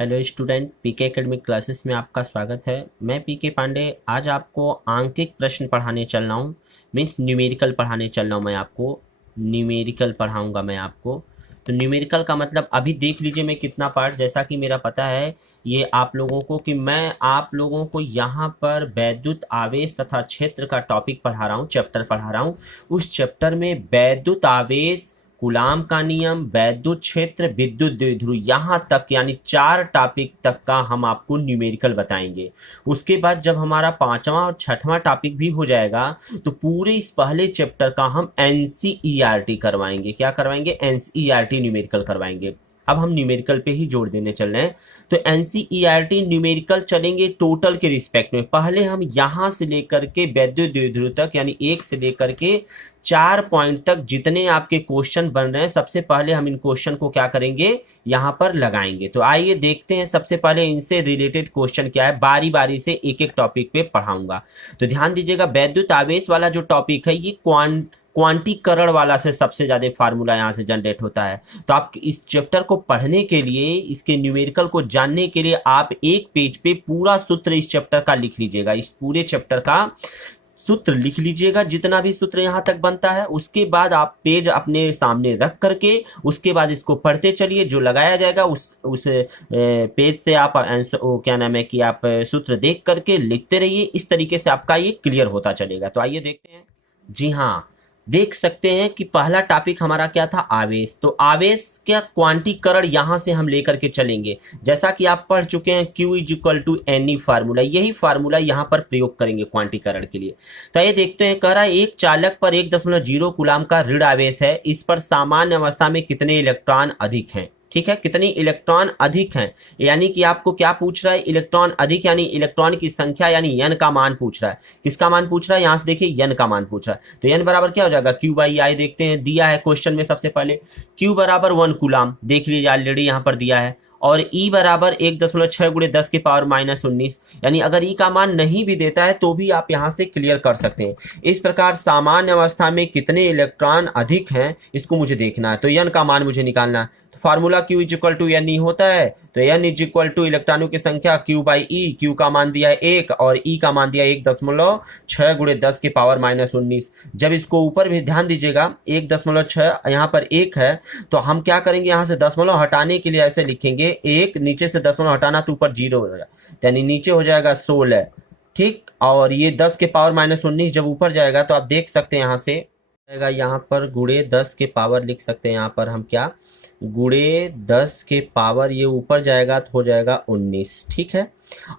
Hello student, पीके academic classes में आपका स्वागत है। मैं पीके पांडे आज आपको आंकिक प्रश्न पढ़ाने चल रहा हूँ। मीन्स न्यूमेरिकल पढ़ाने चल रहा हूँ। मैं आपको न्यूमेरिकल पढ़ाऊँगा मैं आपको। तो न्यूमेरिकल का मतलब अभी देख लीजिए मैं कितना पार्ट, जैसा कि मेरा पता है ये आप लोगों को कि मैं आप लोगों को यहाँ पर वैद्युत आवेश तथा क्षेत्र का टॉपिक पढ़ा रहा हूँ, चैप्टर पढ़ा रहा हूँ। उस चैप्टर में वैद्युत आवेश, कूलाम का नियम, वैद्युत क्षेत्र, विद्युत द्विध्रुव, यहाँ तक यानी 4 टॉपिक तक का हम आपको न्यूमेरिकल बताएंगे। उसके बाद जब हमारा 5वां और 6वां टॉपिक भी हो जाएगा तो पूरे इस पहले चैप्टर का हम एनसीईआरटी करवाएंगे। क्या करवाएंगे? एनसीईआरटी न्यूमेरिकल करवाएंगे। अब हम न्यूमेरिकल पे ही जोड़ देने चल रहे हैं। तो एनसीईआरटी न्यूमेरिकल चलेंगे टोटल के रिस्पेक्ट में। पहले हम यहां से लेकर के वैद्युत द्विध्रुव तक यानी 1 से लेकर के 4 पॉइंट तक जितने आपके क्वेश्चन बन रहे हैं, सबसे पहले हम इन क्वेश्चन को क्या करेंगे, यहां पर लगाएंगे। तो आइए देखते हैं सबसे पहले इनसे रिलेटेड क्वेश्चन क्या है। बारी बारी से एक एक टॉपिक पे पढ़ाऊंगा। तो ध्यान दीजिएगा, वैद्युत आवेश वाला जो टॉपिक है ये क्वांटीकरण वाला से सबसे ज्यादा फार्मूला यहाँ से जनरेट होता है। तो आप इस चैप्टर को पढ़ने के लिए, इसके न्यूमेरिकल को जानने के लिए आप एक पेज पे पूरा सूत्र इस चैप्टर का लिख लीजिएगा। इस पूरे चैप्टर का सूत्र लिख लीजिएगा, जितना भी सूत्र यहाँ तक बनता है। उसके बाद आप पेज अपने सामने रख करके उसके बाद इसको पढ़ते चलिए। जो लगाया जाएगा उस पेज से आप आंसर, क्या नाम है कि आप सूत्र देख करके लिखते रहिए। इस तरीके से आपका ये क्लियर होता चलेगा। तो आइए देखते हैं। जी हाँ, देख सकते हैं कि पहला टॉपिक हमारा क्या था, आवेश। तो आवेश का क्वांटीकरण यहां से हम लेकर के चलेंगे। जैसा कि आप पढ़ चुके हैं Q is equal to N E formula, यही फार्मूला यहां पर प्रयोग करेंगे क्वांटीकरण के लिए। तो ये देखते हैं, कह रहा है एक चालक पर 1.0 कूलाम का ऋण आवेश है। इस पर सामान्य अवस्था में कितने इलेक्ट्रॉन अधिक हैं। ठीक है, कितनी इलेक्ट्रॉन अधिक हैं, यानी कि आपको क्या पूछ रहा है, इलेक्ट्रॉन अधिक यानी इलेक्ट्रॉन की संख्या यानी n का मान पूछ रहा है। किसका मान पूछ रहा है, यहां से देखिए n का मान पूछ रहा है। तो n बराबर क्या हो जाएगा, Q बाई आई। देखते हैं, दिया है क्वेश्चन में सबसे पहले Q बराबर 1 कूलाम, देख लीजिए ऑलरेडी यहां पर दिया है। और E बराबर 1.6 गुणे 10 के पावर -19, यानी अगर E का मान नहीं भी देता है तो भी आप यहां से क्लियर कर सकते हैं। इस प्रकार सामान्य अवस्था में कितने इलेक्ट्रॉन अधिक हैं इसको मुझे देखना है। तो n का मान मुझे निकालना है। तो formula Q is equal to N E होता है। तो n इज इक्वल टू इलेक्ट्रॉनों की संख्या Q बाई ई। Q का मान दिया है 1 और E का मान दिया है 1.6 गुणे 10 के पावर -19। जब इसको ऊपर भी ध्यान दीजिएगा 1.6 यहाँ पर 1 है, तो हम क्या करेंगे, यहाँ से दशमलव हटाने के लिए ऐसे लिखेंगे 1, नीचे से दशमलव हटाना तो ऊपर 0 हो जाएगा, यानी नीचे हो जाएगा 16। ठीक, और ये 10 के पावर -19 जब ऊपर जाएगा तो आप देख सकते हैं यहाँ से जाएगा, यहाँ पर गुणे 10 के पावर लिख सकते हैं। यहाँ पर हम क्या, गुणे 10 के पावर, ये ऊपर जाएगा तो हो जाएगा 19। ठीक है,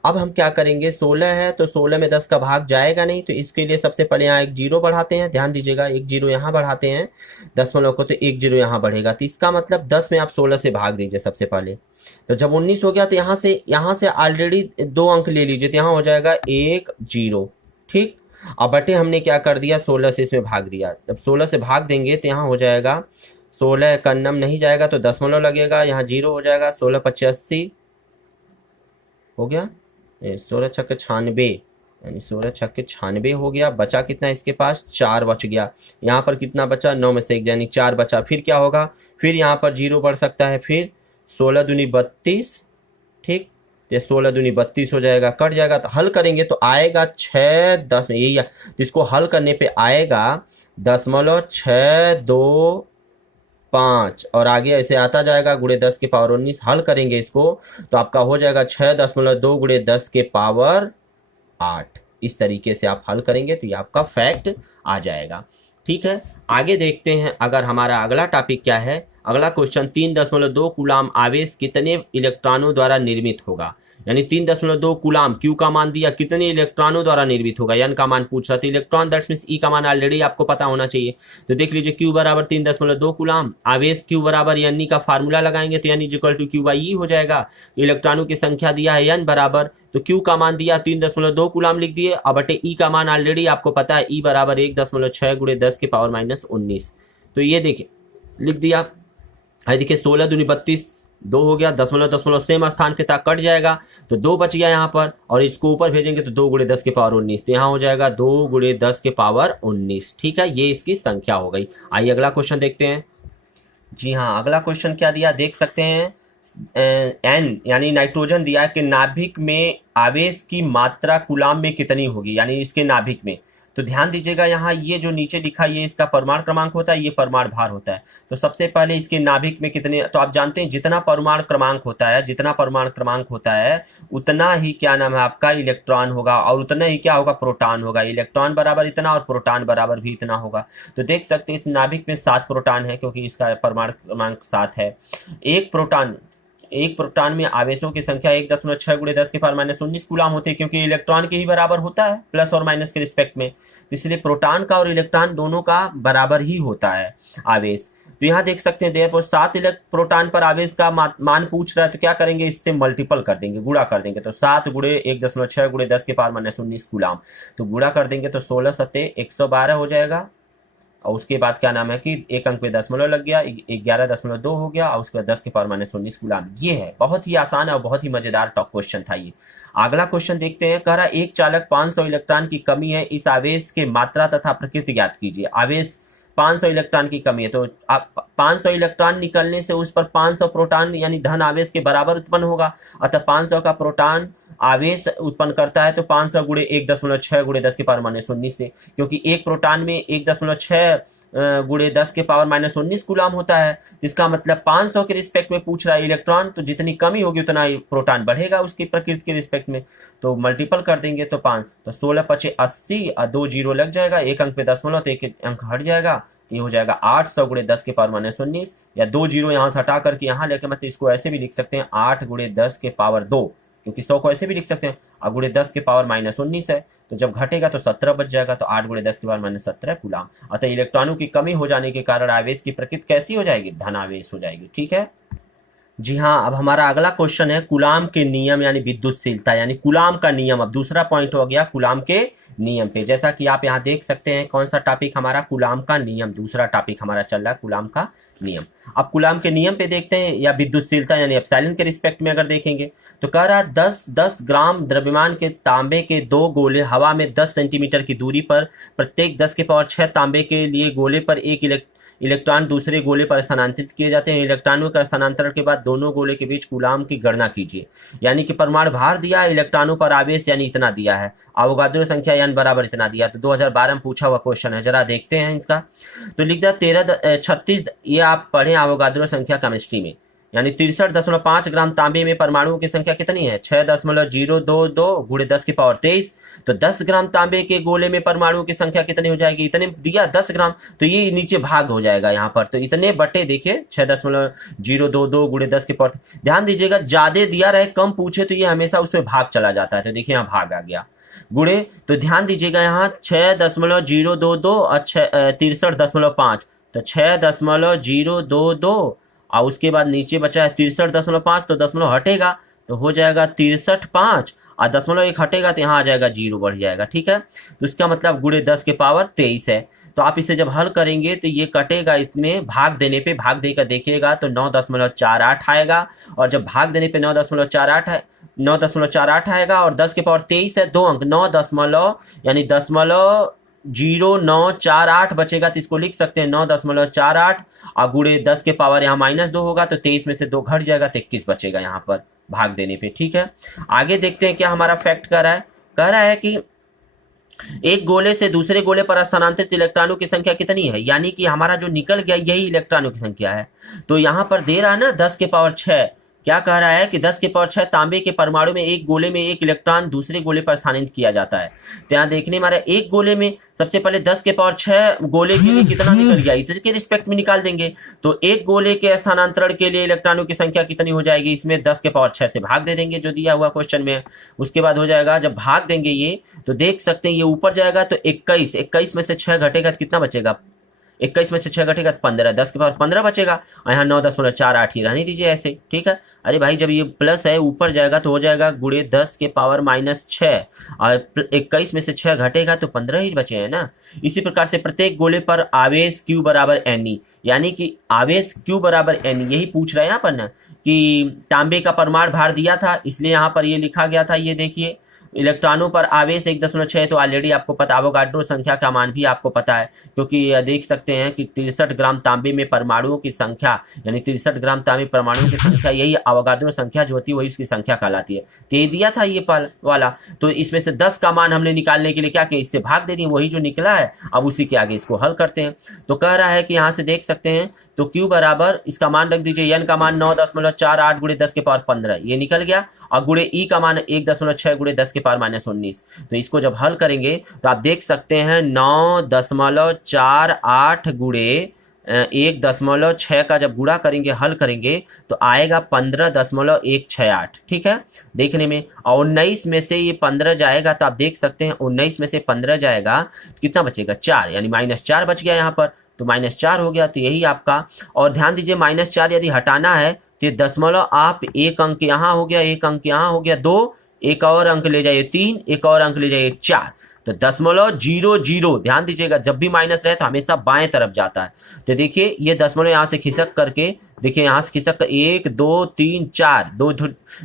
अब हम क्या करेंगे, 16 है तो 16 में 10 का भाग जाएगा नहीं, तो इसके लिए सबसे पहले यहाँ एक जीरो बढ़ाते हैं। ध्यान दीजिएगा, एक जीरो यहाँ बढ़ाते हैं दशमलव को, तो एक जीरो यहाँ बढ़ेगा। तो इसका मतलब 10 में आप 16 से भाग दीजिए सबसे पहले। तो जब 19 हो गया तो यहाँ से ऑलरेडी 2 अंक ले लीजिए, तो यहाँ हो जाएगा 1 0। ठीक, अब बटे हमने क्या कर दिया, 16 से इसमें भाग दिया। जब 16 से भाग देंगे तो यहाँ हो जाएगा 16 का नम नहीं जाएगा तो दशमलव लगेगा, यहाँ 0 हो जाएगा। 16 पच्चे 80 हो गया, 16 छक्के 96, यानी 16 छक्के 96 हो गया। बचा कितना इसके पास, 4 बच गया। यहाँ पर कितना बचा, 9 में से 1 यानी 4 बचा। फिर क्या होगा, फिर यहाँ पर 0 बढ़ सकता है, फिर 16 दूनी 32। ठीक, ये 16 दूनी 32 हो जाएगा, कट जाएगा। तो हल करेंगे तो आएगा 6 10, यही है। इसको हल करने पे आएगा 0.625 और आगे ऐसे आता जाएगा, गुणे 10 के पावर 19। हल करेंगे इसको तो आपका हो जाएगा 6.2 गुणे 10 के पावर 8। इस तरीके से आप हल करेंगे तो ये आपका फैक्ट आ जाएगा। ठीक है, आगे देखते हैं। अगर हमारा अगला टॉपिक क्या है, अगला क्वेश्चन, 3.2 कूलाम आवेश कितने इलेक्ट्रॉनों द्वारा निर्मित होगा। यानी 3.2 कूलाम, Q का मान दिया, कितने इलेक्ट्रॉनों द्वारा निर्मित होगा, n का मान पूछ रहा था। इलेक्ट्रॉन दैट्स मींस E का मान ऑलरेडी आपको पता होना चाहिए। तो देख लीजिए, Q बराबर 3.2 कूलाम, आवेश Q बराबर n का फार्मूला लगाएंगे तो n is equal to Q by E हो जाएगा। इलेक्ट्रॉनों की संख्या दिया है n बराबर, तो Q का मान दिया 3.2 कूलाम लिख दिए। अब बटे E का मान ऑलरेडी आपको पता है, E बराबर 1.6 गुणे 10 के पावर -19। तो ये देखिए लिख दिया है। देखिए 16 दूनी 32, 2 हो गया, दशमलव दशमलव सेम स्थान पे था, कट जाएगा तो 2 बच गया यहाँ पर, और इसको ऊपर भेजेंगे तो 2 गुणे 10 के पावर 19। तो यहाँ हो जाएगा 2 गुणे 10 के पावर 19। ठीक है, ये इसकी संख्या हो गई। आइए अगला क्वेश्चन देखते हैं। जी हाँ, अगला क्वेश्चन क्या दिया देख सकते हैं। एन यानी नाइट्रोजन दिया कि नाभिक में आवेश की मात्रा कूलाम में कितनी होगी, यानी इसके नाभिक में। तो ध्यान दीजिएगा यहाँ ये जो नीचे लिखा ये इसका परमाणु क्रमांक होता है, ये परमाणु भार होता है। तो सबसे पहले इसके नाभिक में कितने, तो आप जानते हैं जितना परमाणु क्रमांक होता है, जितना परमाणु क्रमांक होता है उतना ही क्या नाम है आपका इलेक्ट्रॉन होगा, और उतना ही क्या होगा प्रोटॉन होगा। इलेक्ट्रॉन बराबर इतना और प्रोटॉन बराबर भी इतना होगा। तो देख सकते हैं इस नाभिक में 7 प्रोटॉन है, क्योंकि इसका परमाणु क्रमांक 7 है। एक प्रोटॉन में आवेशों की संख्या 1.6 गुणे 10 के पावर -19 कूलाम होती है, क्योंकि इलेक्ट्रॉन के ही बराबर होता है प्लस और माइनस के रिस्पेक्ट में। तो इसलिए प्रोटॉन का और इलेक्ट्रॉन दोनों का बराबर ही होता है आवेश। तो यहाँ देख सकते हैं देर 7 प्रोटॉन पर आवेश का मान पूछ रहा है, तो क्या करेंगे, इससे मल्टीपल कर देंगे, गुणा कर देंगे। तो 7 गुणे 1.6 गुणे 10 के पावर -19 कूलाम, तो गुणा कर देंगे तो 16 सत्ते 112 हो जाएगा। और उसके बाद क्या नाम है कि एक अंक पे दशमलव लग गया, 11.2 हो गया, और उसके बाद 10 के पावर -19 कूलाम। ये है, बहुत ही आसान है और बहुत ही मजेदार टॉप क्वेश्चन था ये। अगला क्वेश्चन देखते हैं। कह रहा एक चालक 500 इलेक्ट्रॉन की कमी है, इस आवेश के मात्रा तथा प्रकृति ज्ञात कीजिए। आवेश 500 इलेक्ट्रॉन की कमी है, तो आप 500 इलेक्ट्रॉन निकलने से उस पर 500 प्रोटॉन यानी धन आवेश के बराबर उत्पन्न होगा। अतः 500 का प्रोटॉन आवेश उत्पन्न करता है, तो 500 गुणे 1.6 गुणे 10 के पावर -19 से, क्योंकि एक प्रोटॉन में 1.6 गुणे 10 के पावर -19 कूलाम होता है। इसका मतलब 500 के रिस्पेक्ट में पूछ रहा है इलेक्ट्रॉन, तो जितनी कमी होगी उतना ही प्रोटॉन बढ़ेगा उसकी प्रकृति के रिस्पेक्ट में। तो मल्टीपल कर देंगे तो 5, तो 16 पचे 80 और 2 जीरो लग जाएगा, एक अंक पे दशमलव तो एक अंक हट जाएगा, ये हो जाएगा 800 गुणे 10 के पावर -19, या 2 जीरो यहाँ से हटा करके यहाँ लेके, मतलब इसको ऐसे भी लिख सकते हैं 8 गुणे 10 के पावर 2, क्योंकि 100 को ऐसे भी लिख सकते हैं, और गुणे 10 के पावर -19 है, तो जब घटेगा तो 17 बच जाएगा, तो 8 गुणे 10 के पावर -17 कूलाम। अतः इलेक्ट्रॉनों की कमी हो जाने के कारण आवेश की प्रकृति कैसी हो जाएगी, धनावेश हो जाएगी। ठीक है जी हाँ। अब हमारा अगला क्वेश्चन है कूलाम के नियम यानी विद्युतशीलता, यानी कूलाम का नियम। अब दूसरा पॉइंट हो गया कूलाम के नियम पे। जैसा कि आप यहाँ देख सकते हैं कौन सा टॉपिक हमारा, कूलाम का नियम, दूसरा टॉपिक हमारा चल रहा है कूलाम का नियम। अब कूलाम के नियम पे देखते हैं, या विद्युतशीलता यानी एप्सिलॉन के रिस्पेक्ट में अगर देखेंगे तो कह रहा 10 ग्राम द्रव्यमान के तांबे के 2 गोले हवा में 10 सेंटीमीटर की दूरी पर, प्रत्येक 10 के पावर 6 तांबे के लिए गोले पर एक इलेक्ट्रॉन दूसरे गोले पर स्थानांतरित किए जाते हैं। इलेक्ट्रॉनों का स्थानांतरण के बाद दोनों गोले के बीच कूलाम की गणना कीजिए। यानी कि परमाणु भार दिया, इलेक्ट्रॉनों पर आवेश यानी इतना दिया है, अवोगाद्रो संख्या यानी बराबर इतना दिया। तो 2012 में पूछा हुआ क्वेश्चन है, जरा देखते हैं इसका। तो लिख दिया 36, ये आप पढ़े अवोगाद्रो संख्या केमिस्ट्री में, यानी 63.5 ग्राम तांबे में परमाणुओं की संख्या कितनी है, 6.022 गुणे 10 की पावर 23। तो 10 ग्राम तांबे के गोले में परमाणुओं की संख्या कितनी हो जाएगी, इतने दिया 10 ग्राम, तो ये नीचे भाग हो जाएगा यहाँ पर, तो इतने बटे देखिए 6.022 गुणे 10 की पावर। ध्यान दीजिएगा ज्यादा दिया रहे कम पूछे तो ये हमेशा उसमें भाग चला जाता है, तो देखिए यहाँ भाग आ गया गुणे। तो ध्यान दीजिएगा यहाँ 6.022 और 63.5, तो 6.022 और उसके बाद नीचे बचा है 63.5, तो दशमलव हटेगा तो हो जाएगा 63.5, और दशमलव एक हटेगा तो यहाँ आ जाएगा 0 बढ़ जाएगा। ठीक है, तो इसका मतलब गुणे 10 के पावर 23 है। तो आप इसे जब हल करेंगे तो ये कटेगा, इसमें भाग देने पे, भाग देकर देखिएगा तो 9.48 आएगा, और जब भाग देने पे 9.48 आएगा, और 10 के पावर 23 है, 2 अंक 9 दशमलव यानी 0.0948 बचेगा, तो इसको लिख सकते हैं 9.48, और गुणे 10 के पावर यहाँ -2 होगा, तो 23 में से 2 घट जाएगा तो 21 बचेगा यहाँ पर भाग देने पे। ठीक है, आगे देखते हैं क्या हमारा फैक्ट कह रहा है। कह रहा है कि एक गोले से दूसरे गोले पर स्थानांतरित इलेक्ट्रॉनों की संख्या कितनी है, यानी कि हमारा जो निकल गया यही इलेक्ट्रॉनों की संख्या है। तो यहाँ पर दे रहा है ना 10 के पावर 6, क्या कह रहा है कि 10 के पावर 6 तांबे के परमाणु में एक गोले में एक इलेक्ट्रॉन दूसरे गोले पर स्थानांतरित किया जाता है। तो यहाँ देखने में एक गोले में सबसे पहले 10 के पावर 6 गोले के लिए कितना निकल गया, इतने के रिस्पेक्ट में निकाल देंगे। तो एक गोले के स्थानांतरण के लिए इलेक्ट्रॉनों की संख्या कितनी हो जाएगी, इसमें 10 के पावर 6 से भाग दे देंगे जो दिया हुआ क्वेश्चन में। उसके बाद हो जाएगा जब भाग देंगे ये, तो देख सकते हैं ये ऊपर जाएगा तो 21 में से 6 घटेगा तो कितना बचेगा, 21 में से 6 घटेगा तो 15, 10 के पावर 15 बचेगा, और यहाँ 9.48 ही रहने दीजिए ऐसे। ठीक है, अरे भाई जब ये प्लस है ऊपर जाएगा तो हो जाएगा गुणे 10 के पावर -6, और 21 में से 6 घटेगा तो 15 ही बचे हैं ना। इसी प्रकार से प्रत्येक गोले पर आवेश Q बराबर Ne, यानी कि आवेश Q बराबर Ne, यही पूछ रहे हैं यहाँ पर ना कि तांबे का परमाणु भार दिया था, इसलिए यहाँ पर ये लिखा गया था, ये देखिए इलेक्ट्रॉनों पर आवेश 1.6, तो ऑलरेडी आपको पता, अवोगाड्रो संख्या का मान भी आपको पता है, क्योंकि देख सकते हैं कि 63 ग्राम तांबे में परमाणुओं की संख्या, यानी 63 ग्राम तांबे परमाणुओं की संख्या, यही अवोगाड्रो संख्या जो होती है वही उसकी संख्या कहलाती है। तो ये दिया था ये वाला, तो इसमें से 10 का मान हमने निकालने के लिए क्या किया, इससे भाग दे दिए, वही जो निकला है अब उसी के आगे इसको हल करते हैं। तो कह रहा है कि यहाँ से देख सकते हैं, तो Q बराबर इसका मान रख दीजिए, n का मान 9.48 गुणे 10 के पावर 15 ये निकल गया, और गुणे E का मान 1.6 गुणे 10 के पावर -19। तो इसको जब हल करेंगे तो आप देख सकते हैं 9.48 गुणे 1.6 का जब गुणा करेंगे, हल करेंगे तो आएगा 15.168, ठीक है देखने में। और 19 में से ये 15 जाएगा, तो आप देख सकते हैं 19 में से 15 जाएगा, कितना बचेगा 4, यानी -4 बच गया यहाँ पर, तो -4 हो गया, तो यही आपका। और ध्यान दीजिए -4 यदि हटाना है तो ये दशमलव आप एक अंक यहाँ हो गया, एक अंक यहाँ हो गया 2, एक और अंक ले जाइए 3, एक और अंक ले जाइए 4, तो 0.00। ध्यान दीजिएगा जब भी माइनस रहे तो हमेशा बाएं तरफ जाता है। तो देखिए ये दशमलव यहाँ से खिसक करके, देखिए यहाँ से खिसक कर 1 2 3 4,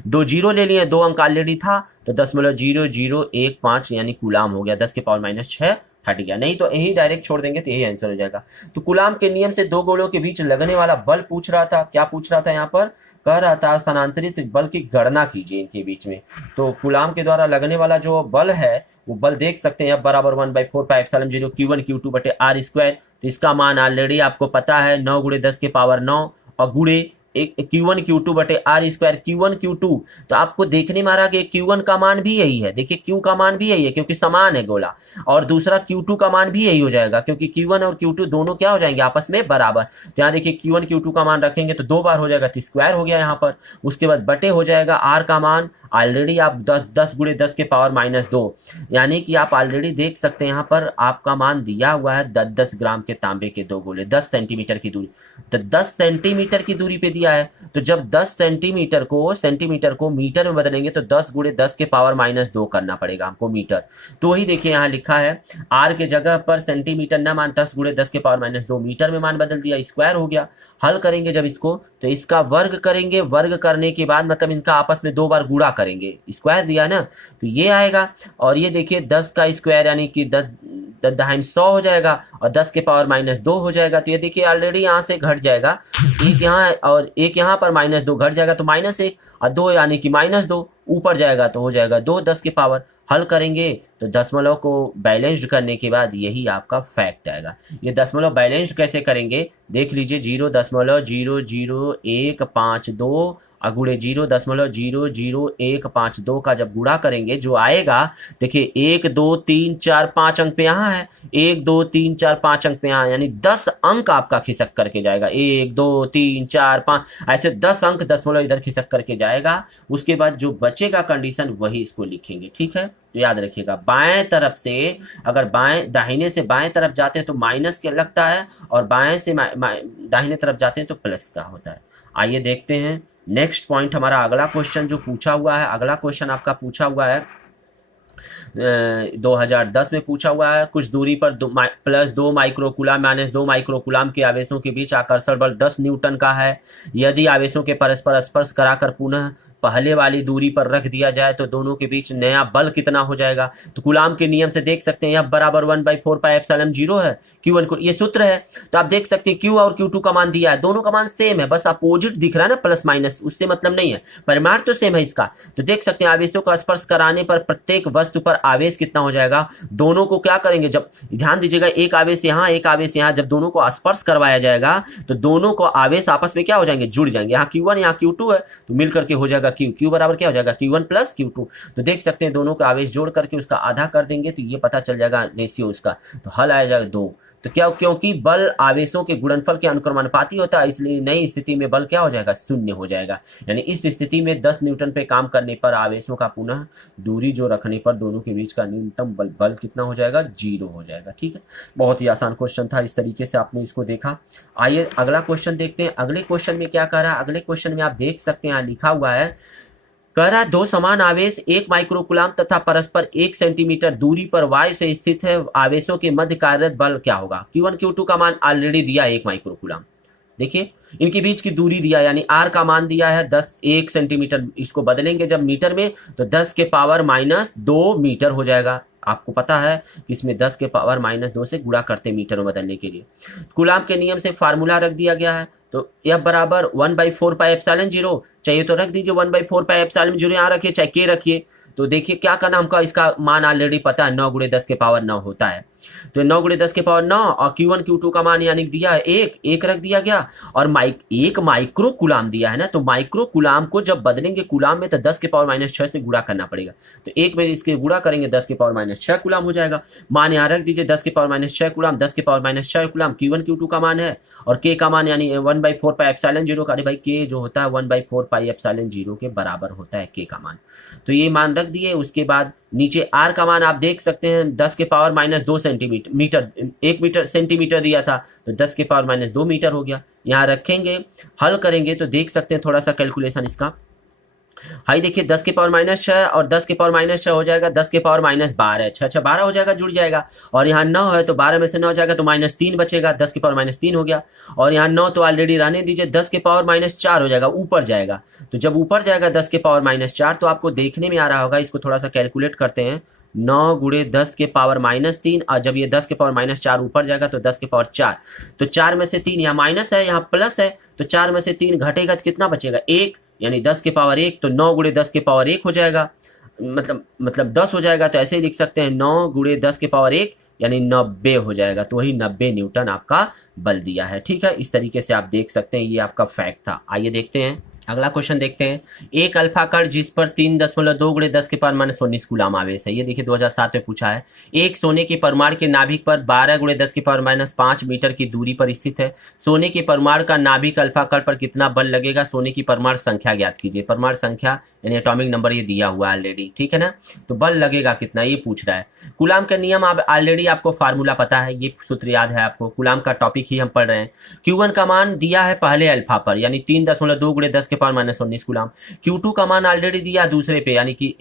दो जीरो ले लिए, 2 अंक ऑलरेडी था, तो 0.0015 यानी कूलाम हो गया, 10 के पावर -6 हट गया, नहीं तो यही डायरेक्ट छोड़ देंगे तो यही आंसर हो जाएगा। तो कूलाम के नियम से दो गोलों के बीच लगने वाला बल पूछ रहा था, क्या पूछ रहा था यहाँ पर, कह रहा था स्थानांतरित बल की गणना कीजिए इनके बीच में। तो कूलाम के द्वारा लगने वाला जो बल है वो बल देख सकते हैं, बराबर 1/4πε0 Q1 Q2 बटे R स्क्वायर। तो इसका मान ऑलरेडी आपको पता है 9 गुणे 10 के पावर 9 और गुणे Q1 Q2 बटे R स्क्वायर Q1 Q2। तो आपको देखने में आ रहा कि Q1 का मान भी यही है, देखिए Q का मान भी यही है क्योंकि समान है गोला, और दूसरा Q2 का मान भी यही हो जाएगा क्योंकि Q1 और Q2 दोनों क्या हो जाएंगे आपस में बराबर। तो यहाँ देखिए Q1 Q2 का मान रखेंगे तो 2 बार हो जाएगा, तो स्क्वायर हो गया यहाँ पर। उसके बाद बटे हो जाएगा R का मान, ऑलरेडी आप 10 गुणे 10 के पावर -2, यानी कि आप ऑलरेडी देख सकते हैं यहाँ पर आपका मान दिया हुआ है 10 ग्राम के तांबे के 2 गोले, 10 सेंटीमीटर की दूरी, तो 10 सेंटीमीटर की दूरी पे दिया है। तो जब 10 सेंटीमीटर को मीटर में बदलेंगे तो 10 गुणे 10 के पावर -2 करना पड़ेगा हमको मीटर। तो वही देखिए यहाँ लिखा है आर के जगह पर सेंटीमीटर न मान 10 गुणे 10 के पावर -2 मीटर में मान बदल दिया, स्क्वायर हो गया। हल करेंगे जब इसको तो इसका वर्ग करेंगे, वर्ग करने के बाद मतलब इनका आपस में 2 बार गुणा करेंगे, स्क्वायर दिया ना, तो ये आएगा। और ये देखिए 10 का स्क्वायर यानी कि 10 100 हो जाएगा और 10 के पावर -2 हो जाएगा। तो ये देखिए ऑलरेडी यहाँ से घट जाएगा, एक यहाँ और एक यहाँ पर -2 घट जाएगा तो -1 और 2 यानी कि -2 ऊपर जाएगा तो हो जाएगा 2 10 के पावर। हल करेंगे तो दशमलव को बैलेंस्ड करने के बाद यही आपका फैक्ट आएगा। ये दशमलव बैलेंस्ड कैसे करेंगे देख लीजिए, 0.00152 और गुणे 0.00152 का जब गुणा करेंगे जो आएगा, देखिए 1 2 3 4 5 अंक पे यहाँ है, 1 2 3 4 5 अंक पे यहाँ, यानी 10 अंक आपका खिसक करके जाएगा, 1 2 3 4 5 ऐसे 10 अंक दशमलव इधर खिसक करके जाएगा। उसके बाद जो बचेगा कंडीशन वही इसको लिखेंगे, ठीक है। तो याद रखिएगा बाएं तरफ से अगर दाहिने से बाएं तरफ जाते हैं तो माइनस के लगता है और बाएं से दाहिने तरफ जाते हैं तो प्लस का होता है। आइए देखते हैं नेक्स्ट पॉइंट, हमारा अगला क्वेश्चन जो पूछा हुआ है, अगला क्वेश्चन आपका पूछा हुआ है 2010 में पूछा हुआ है। कुछ दूरी पर +2 माइक्रोकूलाम -2 माइक्रोकूलाम के आवेशों के बीच आकर्षण बल 10 न्यूटन का है। यदि आवेशों के परस्पर स्पर्श कराकर पुनः पहले वाली दूरी पर रख दिया जाए तो दोनों के बीच नया बल कितना हो जाएगा। तो कूलाम के नियम से देख सकते हैं यह बराबर 1/4πε0 है Q1 को, ये सूत्र है। तो आप देख सकते हैं Q और Q2 का मान दिया है, दोनों का मान सेम है, बस अपोजिट दिख रहा है ना प्लस माइनस, उससे मतलब नहीं है, परिमाण तो सेम है इसका। तो देख सकते हैं आवेशों का स्पर्श कराने पर प्रत्येक वस्तु पर आवेश कितना हो जाएगा। दोनों को क्या करेंगे, जब ध्यान दीजिएगा एक आवेश यहाँ एक आवेश यहाँ, जब दोनों को स्पर्श करवाया जाएगा तो दोनों को आवेश आपस में क्या हो जाएंगे, जुड़ जाएंगे। यहाँ Q1 यहाँ Q2 है तो मिल करके हो जाएगा Q बराबर क्या हो जाएगा Q1 प्लस Q2। तो देख सकते हैं दोनों का आवेश जोड़ करके उसका आधा कर देंगे तो ये पता चल जाएगा रेशियो उसका, तो हल आ जाएगा 2। तो क्या, क्योंकि बल आवेशों के गुणनफल के अनुक्रमानुपाती होता है इसलिए नई स्थिति में बल क्या हो जाएगा, 0 हो जाएगा। यानी इस स्थिति में 10 न्यूटन पे काम करने पर आवेशों का पुनः दूरी जो रखने पर दोनों के बीच का न्यूनतम बल कितना हो जाएगा, 0 हो जाएगा। ठीक है, बहुत ही आसान क्वेश्चन था, इस तरीके से आपने इसको देखा। आइए अगला क्वेश्चन देखते हैं। अगले क्वेश्चन में क्या कह रहा है, अगले क्वेश्चन में आप देख सकते हैं यहाँ लिखा हुआ है, कह रहा है दो समान आवेश 1 माइक्रोकूलाम तथा परस्पर 1 सेंटीमीटर दूरी पर वायु से स्थित है, आवेशों के मध्य कार्यरत बल क्या होगा। Q1 Q2 का मान ऑलरेडी दिया 1 माइक्रोकूलाम, देखिए इनके बीच की दूरी दिया, यानी r का मान दिया है 1 सेंटीमीटर। इसको बदलेंगे जब मीटर में तो 10 के पावर माइनस 2 मीटर हो जाएगा। आपको पता है कि इसमें 10 के पावर माइनस 2 से गुणा करते हैं मीटर में बदलने के लिए। कूलाम के नियम से फार्मूला रख दिया गया है, तो F बराबर 1/4πε0 चाहिए तो रख दीजिए 1/4πε0, यहाँ रखिए चाहे के रखिए। तो देखिए क्या करना, हमको इसका मान ऑलरेडी पता है 9 × 10 के पावर 9 होता है। तो 9 × 10 के पावर 9 और Q1 Q2 का मान यानी दिया है एक रख दिया गया, और एक माइक्रो कुलाम दिया है ना, तो माइक्रो कुलाम को जब बदलेंगे कुलाम में तो 10 के पावर माइनस 6 से गुणा करना पड़ेगा। तो एक में इसके गुणा करेंगे 10 के पावर माइनस 6 कुलाम हो जाएगा। मान यहाँ रख दीजिए 10 के पावर माइनस 6 कुलाम, 10 के पावर माइनस 6 कुलाम Q1 Q2 का मान है, और K का मान यानी 1/4πε0 का। अरे भाई K जो होता है 1/4πε0 के बराबर होता है K का मान। तो ये मान रख दिए। उसके बाद नीचे R का मान आप देख सकते हैं 10 के power minus 2 centimetre, 1 metre centimetre दिया था तो 10 के पावर माइनस 2 मीटर हो गया। यहाँ रखेंगे, हल करेंगे तो देख सकते हैं थोड़ा सा कैलकुलेशन इसका। हाई देखिए 10 के पावर माइनस 6 और 10 के पावर माइनस 6 हो जाएगा 10 के पावर माइनस 12, 6 12 हो जाएगा, जुड़ जाएगा। और यहाँ 9 है तो 12 में से 9 जाएगा तो -3 बचेगा, 10 के पावर -3 हो गया। और यहाँ 9 तो ऑलरेडी रहने दीजिए, 10 के पावर -4 हो जाएगा, ऊपर जाएगा। तो जब ऊपर जाएगा 10 के पावर -4 तो आपको देखने में आ रहा होगा, इसको थोड़ा सा कैलकुलेट करते हैं। 9 × 10 के पावर -3, और जब ये 10 के पावर -4 ऊपर जाएगा तो 10 के पावर 4, तो 4 में से 3 यहाँ माइनस है, यहाँ प्लस है, तो 4 में से 3 घटेगा तो कितना बचेगा 1, यानी 10 के पावर 1, तो 9 × 10 के पावर 1 हो जाएगा, मतलब 10 हो जाएगा। तो ऐसे ही लिख सकते हैं 9 × 10 के पावर 1 यानी 90 हो जाएगा। तो वही 90 न्यूटन आपका बल दिया है। ठीक है, इस तरीके से आप देख सकते हैं, ये आपका फैक्ट था। आइए देखते हैं अगला क्वेश्चन देखते हैं। एक अल्फा कण जिस पर 3.2 × 10 के पावर -19 कूलाम आवेश है, ये देखिए 2007 में पूछा है। एक सोने के परमाणु के नाभिक पर 12 × 10 के पावर -5 मीटर की दूरी पर स्थित है। सोने के परमाणु का नाभिक अल्फा कण पर कितना बल लगेगा? सोने की परमाणु संख्या ज्ञात कीजिए। परमाणु संख्या यानी एटॉमिक नंबर ये दिया हुआ है ऑलरेडी, ठीक है ना। तो बल लगेगा कितना ये पूछ रहा है। कूलाम का नियम आप ऑलरेडी आपको फार्मूला पता है, ये सूत्र याद है आपको, कूलाम का टॉपिक ही हम पढ़ रहे हैं। Q1 का मान दिया है पहले अल्फा पर यानी 3.2 × 10 के पावर -19 कूलाम। Q2 का मान ऑलरेडी दिया दूसरे पे यानी कि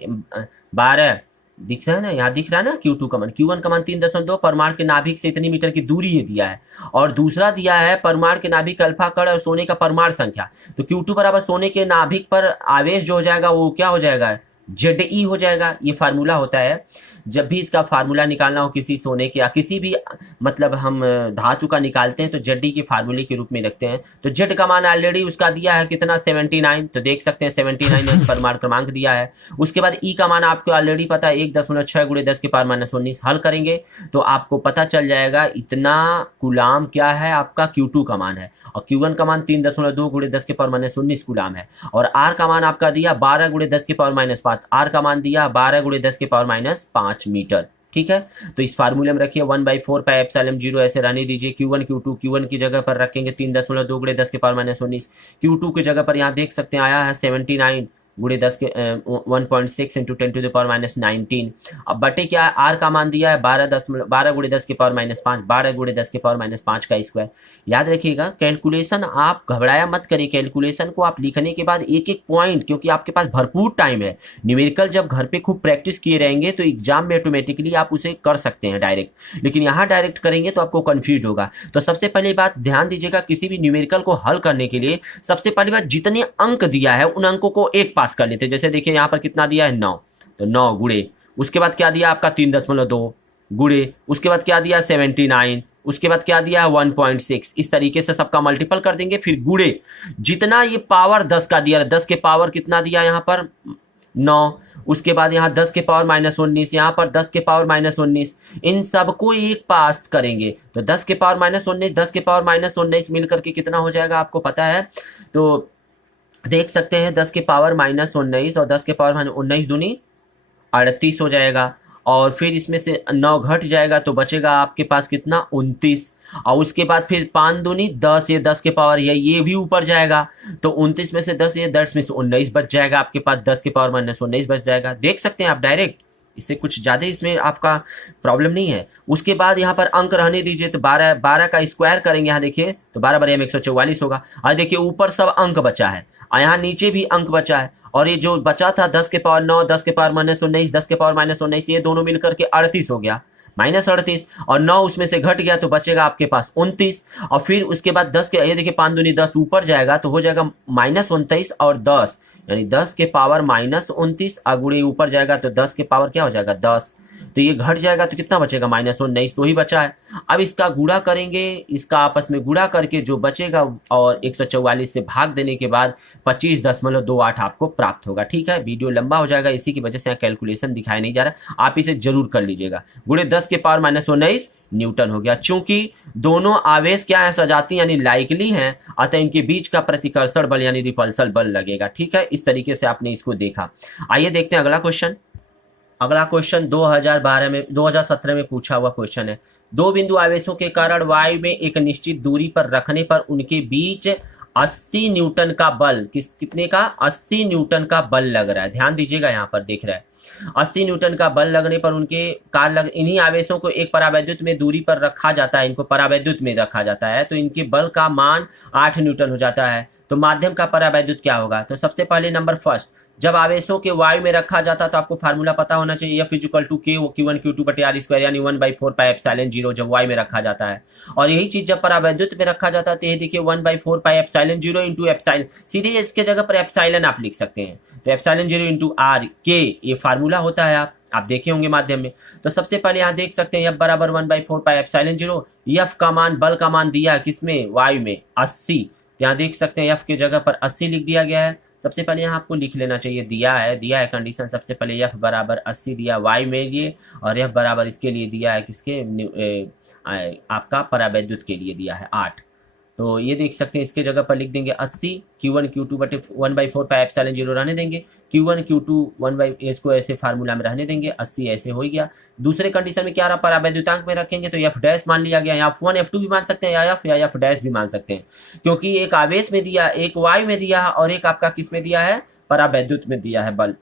12 दिख रहा है ना, यहाँ दिख रहा है ना Q2 का मान। Q1 का मान 3.2, परमाणु के नाभिक से इतनी मीटर की दूरी ये दिया है, और दूसरा दिया है परमाणु के नाभिक अल्फा कण और सोने का परमाणु संख्या। तो Q2 बराबर सोने के नाभिक पर आवेश जो हो जाएगा वो क्या हो जाएगा? ZE हो जाएगा। ये फार्मूला होता है जब भी इसका फार्मूला निकालना हो किसी सोने के या किसी भी मतलब हम धातु का निकालते हैं तो ZD के फार्मूले के रूप में रखते हैं। तो Z का मान ऑलरेडी उसका दिया है कितना 79, तो देख सकते हैं 79 परमाणु क्रमांक दिया है। उसके बाद E का मान आपको ऑलरेडी पता है 1.6 × 10 के पावर -19। हल करेंगे तो आपको पता चल जाएगा इतना कूलाम क्या है आपका Q2 का मान है, और Q1 का मान 3.2 × 10 के पावर -19 कूलाम है, और R का मान आपका दिया 12 × 10 के पावर -5, R का मान दिया 12 × 10 के पावर -5 मीटर। ठीक है, तो इस फार्मूले में रखिए 1/4πε0 ऐसे रहने दीजिए। Q1 Q2 Q1 की जगह पर रखेंगे 3.2 × 10 के पावर -19, Q2 की जगह पर यहाँ देख सकते हैं आया है 79 × 10 के 1.6 × 10 -19। अब बटे क्या है, R का मान दिया है 12 × 10 के पावर -5, 12 × 10 के पावर -5 का स्क्वायर। याद रखिएगा कैलकुलेशन आप घबराया मत करिए, कैलकुलेशन को आप लिखने के बाद एक एक पॉइंट, क्योंकि आपके पास भरपूर टाइम है। न्यूमेरिकल जब घर पे खूब प्रैक्टिस किए रहेंगे तो एग्जाम में ऑटोमेटिकली आप उसे कर सकते हैं डायरेक्ट, लेकिन यहाँ डायरेक्ट करेंगे तो आपको कंफ्यूज होगा। तो सबसे पहली बात ध्यान दीजिएगा, किसी भी न्यूमेरिकल को हल करने के लिए सबसे पहली बात जितने अंक दिया है उन अंकों को एक पास कर लेते हैं। जैसे देखिए यहाँ पर कितना दिया है 9, तो 9 गुणे, उसके बाद क्या दिया आपका 3.2 गुणे, उसके बाद क्या दिया 79, उसके बाद क्या दिया है 1.6। इस तरीके से सबका मल्टीपल कर देंगे, फिर गुणे जितना ये पावर 10 का दिया, 10 के पावर कितना दिया यहाँ पर 9, उसके बाद यहाँ 10 के पावर -19, यहाँ पर 10 के पावर -19, इन सबको एक पास करेंगे तो 10 के पावर -19, 10 के पावर -19 मिलकर के कितना हो जाएगा आपको पता है। तो देख सकते हैं 10 के पावर -19 और 10 के पावर -19 दूनी 38 हो जाएगा, और फिर इसमें से 9 घट जाएगा तो बचेगा आपके पास कितना 29, और उसके बाद फिर 5 दूनी 10, ये 10 के पावर ये भी ऊपर जाएगा तो 29 में से 10, ये 10 में से 19 बच जाएगा आपके पास, 10 के पावर -19 बच जाएगा। देख सकते हैं आप डायरेक्ट, इससे कुछ ज़्यादा इसमें आपका प्रॉब्लम नहीं है। उसके बाद यहाँ पर अंक रहने दीजिए, तो 12 का स्क्वायर करेंगे, यहाँ देखिए तो 12 × 144 होगा। और देखिए ऊपर सब अंक बचा है और यहाँ नीचे भी अंक बचा है, और ये जो बचा था 10 के पावर 9, 10 के पावर -19, 10 के पावर -19, ये दोनों मिलकर के 38 हो गया। -38, और 9 उसमें से घट गया तो बचेगा आपके पास 29, और फिर उसके बाद 10 के, ये देखिए 5 दूनी 10 ऊपर जाएगा तो हो जाएगा -29 और 10, यानी 10 के पावर -29, गुणे ऊपर जाएगा तो 10 के पावर क्या हो जाएगा 10, तो ये घट जाएगा तो कितना बचेगा -19, तो ही बचा है। अब इसका गुणा करेंगे, इसका आपस में गुणा करके जो बचेगा और 144 से भाग देने के बाद 25.28 आपको प्राप्त होगा। ठीक है, वीडियो लंबा हो जाएगा, इसी की वजह से यहाँ कैलकुलेशन दिखाया नहीं जा रहा, आप इसे जरूर कर लीजिएगा। गुणे 10 के पावर -19 न्यूटन हो गया। चूंकि दोनों आवेश क्या है, सजाती यानी लाइकली हैं, अतः इनके बीच का प्रतिकर्षण बल यानी रिपल्सन बल लगेगा। ठीक है, इस तरीके से आपने इसको देखा। आइए देखते हैं अगला क्वेश्चन। अगला क्वेश्चन 2017 में पूछा हुआ क्वेश्चन है। दो बिंदु आवेशों के कारण वायु में एक निश्चित दूरी पर रखने पर उनके बीच 80 न्यूटन का बल, कितने का 80 न्यूटन का बल लग रहा है। ध्यान दीजिएगा, यहाँ पर दिख रहा है 80 न्यूटन का बल लगने पर उनके इन्हीं आवेशों को एक परावैद्युत में दूरी पर रखा जाता है, इनको परावैद्युत में रखा जाता है, तो इनके बल का मान 8 न्यूटन हो जाता है। तो माध्यम का परावैद्युत क्या होगा? तो सबसे पहले नंबर फर्स्ट, जब आवेशों के वायु में रखा जाता तो आपको फार्मूला पता होना चाहिए, F = K Q1 Q2 बटे R स्क्वायर, यानी 1/4πε0 जब वायु में रखा जाता है। और यही चीज जब परावैद्युत में रखा जाता है तो ये देखिए 1/4πε0 इंटू एप्साइलन, सीधे इसके जगह पर एप्साइलन आप लिख सकते हैं, तो एप्साइलन 0 इंटू R K, ये फार्मूला होता है, आप देखे होंगे माध्यम में। तो सबसे पहले यहाँ देख सकते हैं F बराबर 1/4πε0, F का मान, बल का मान दिया है किसमें, वायु में 80, यहाँ देख सकते हैं F के जगह पर 80 लिख दिया गया है। सबसे पहले यहाँ आपको लिख लेना चाहिए, दिया है कंडीशन, सबसे पहले F बराबर 80 दिया वायु में लिए, और F बराबर इसके लिए दिया है किसके, आपका परावैद्युत के लिए दिया है 8। तो ये देख सकते हैं इसके जगह पर लिख देंगे 80, Q1 Q2 बटे 1/4πε0 रहने देंगे, Q1 Q2 इसको ऐसे फार्मूला में रहने देंगे, 80 ऐसे हो गया। दूसरे कंडीशन में क्या रहा, परावैद्युतांक में रखेंगे तो F डैश मान लिया गया, या F1 F2 भी मान सकते हैं, या F डैश भी मान सकते हैं, क्योंकि एक आवेश में दिया, एक वायु में दिया और एक आपका किस में दिया है, परावैद्युत में दिया है बल।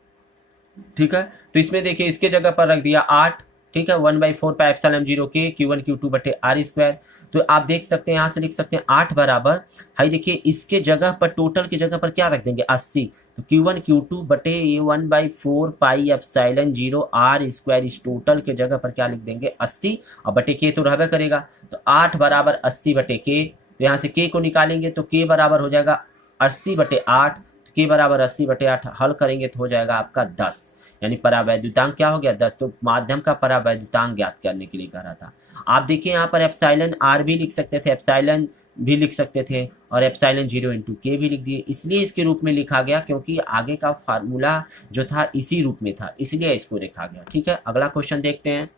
ठीक है, तो इसमें देखिए इसके जगह पर रख दिया 8, ठीक है, 1/4πε0 के Q1 Q2 बटे R स्क्वायर। तो आप देख सकते हैं यहाँ से लिख सकते हैं 8 बराबर, हाई देखिए इसके जगह पर, टोटल की जगह पर क्या रख देंगे 80, तो Q1 Q2 बटे ये 1/4πε0 R स्क्वायर, इस टोटल के जगह पर क्या लिख देंगे 80, और बटे के तो रहबे करेगा, तो 8 बराबर 80 बटे के, तो यहाँ से के को निकालेंगे तो के बराबर हो जाएगा 80 बटे 8, के बराबर 80 बटे 8 हल करेंगे तो हो जाएगा आपका 10, यानी परावैद्युतांक क्या हो गया 10। तो माध्यम का परावैद्युतांक ज्ञात करने के लिए कह रहा था। आप देखिए यहाँ पर एप्सिलॉन R भी लिख सकते थे, एप्सिलॉन भी लिख सकते थे, और एप्सिलॉन 0 इंटू के भी लिख दिए, इसलिए इसके रूप में लिखा गया क्योंकि आगे का फार्मूला जो था इसी रूप में था, इसलिए इसको लिखा गया। ठीक है, अगला क्वेश्चन देखते हैं।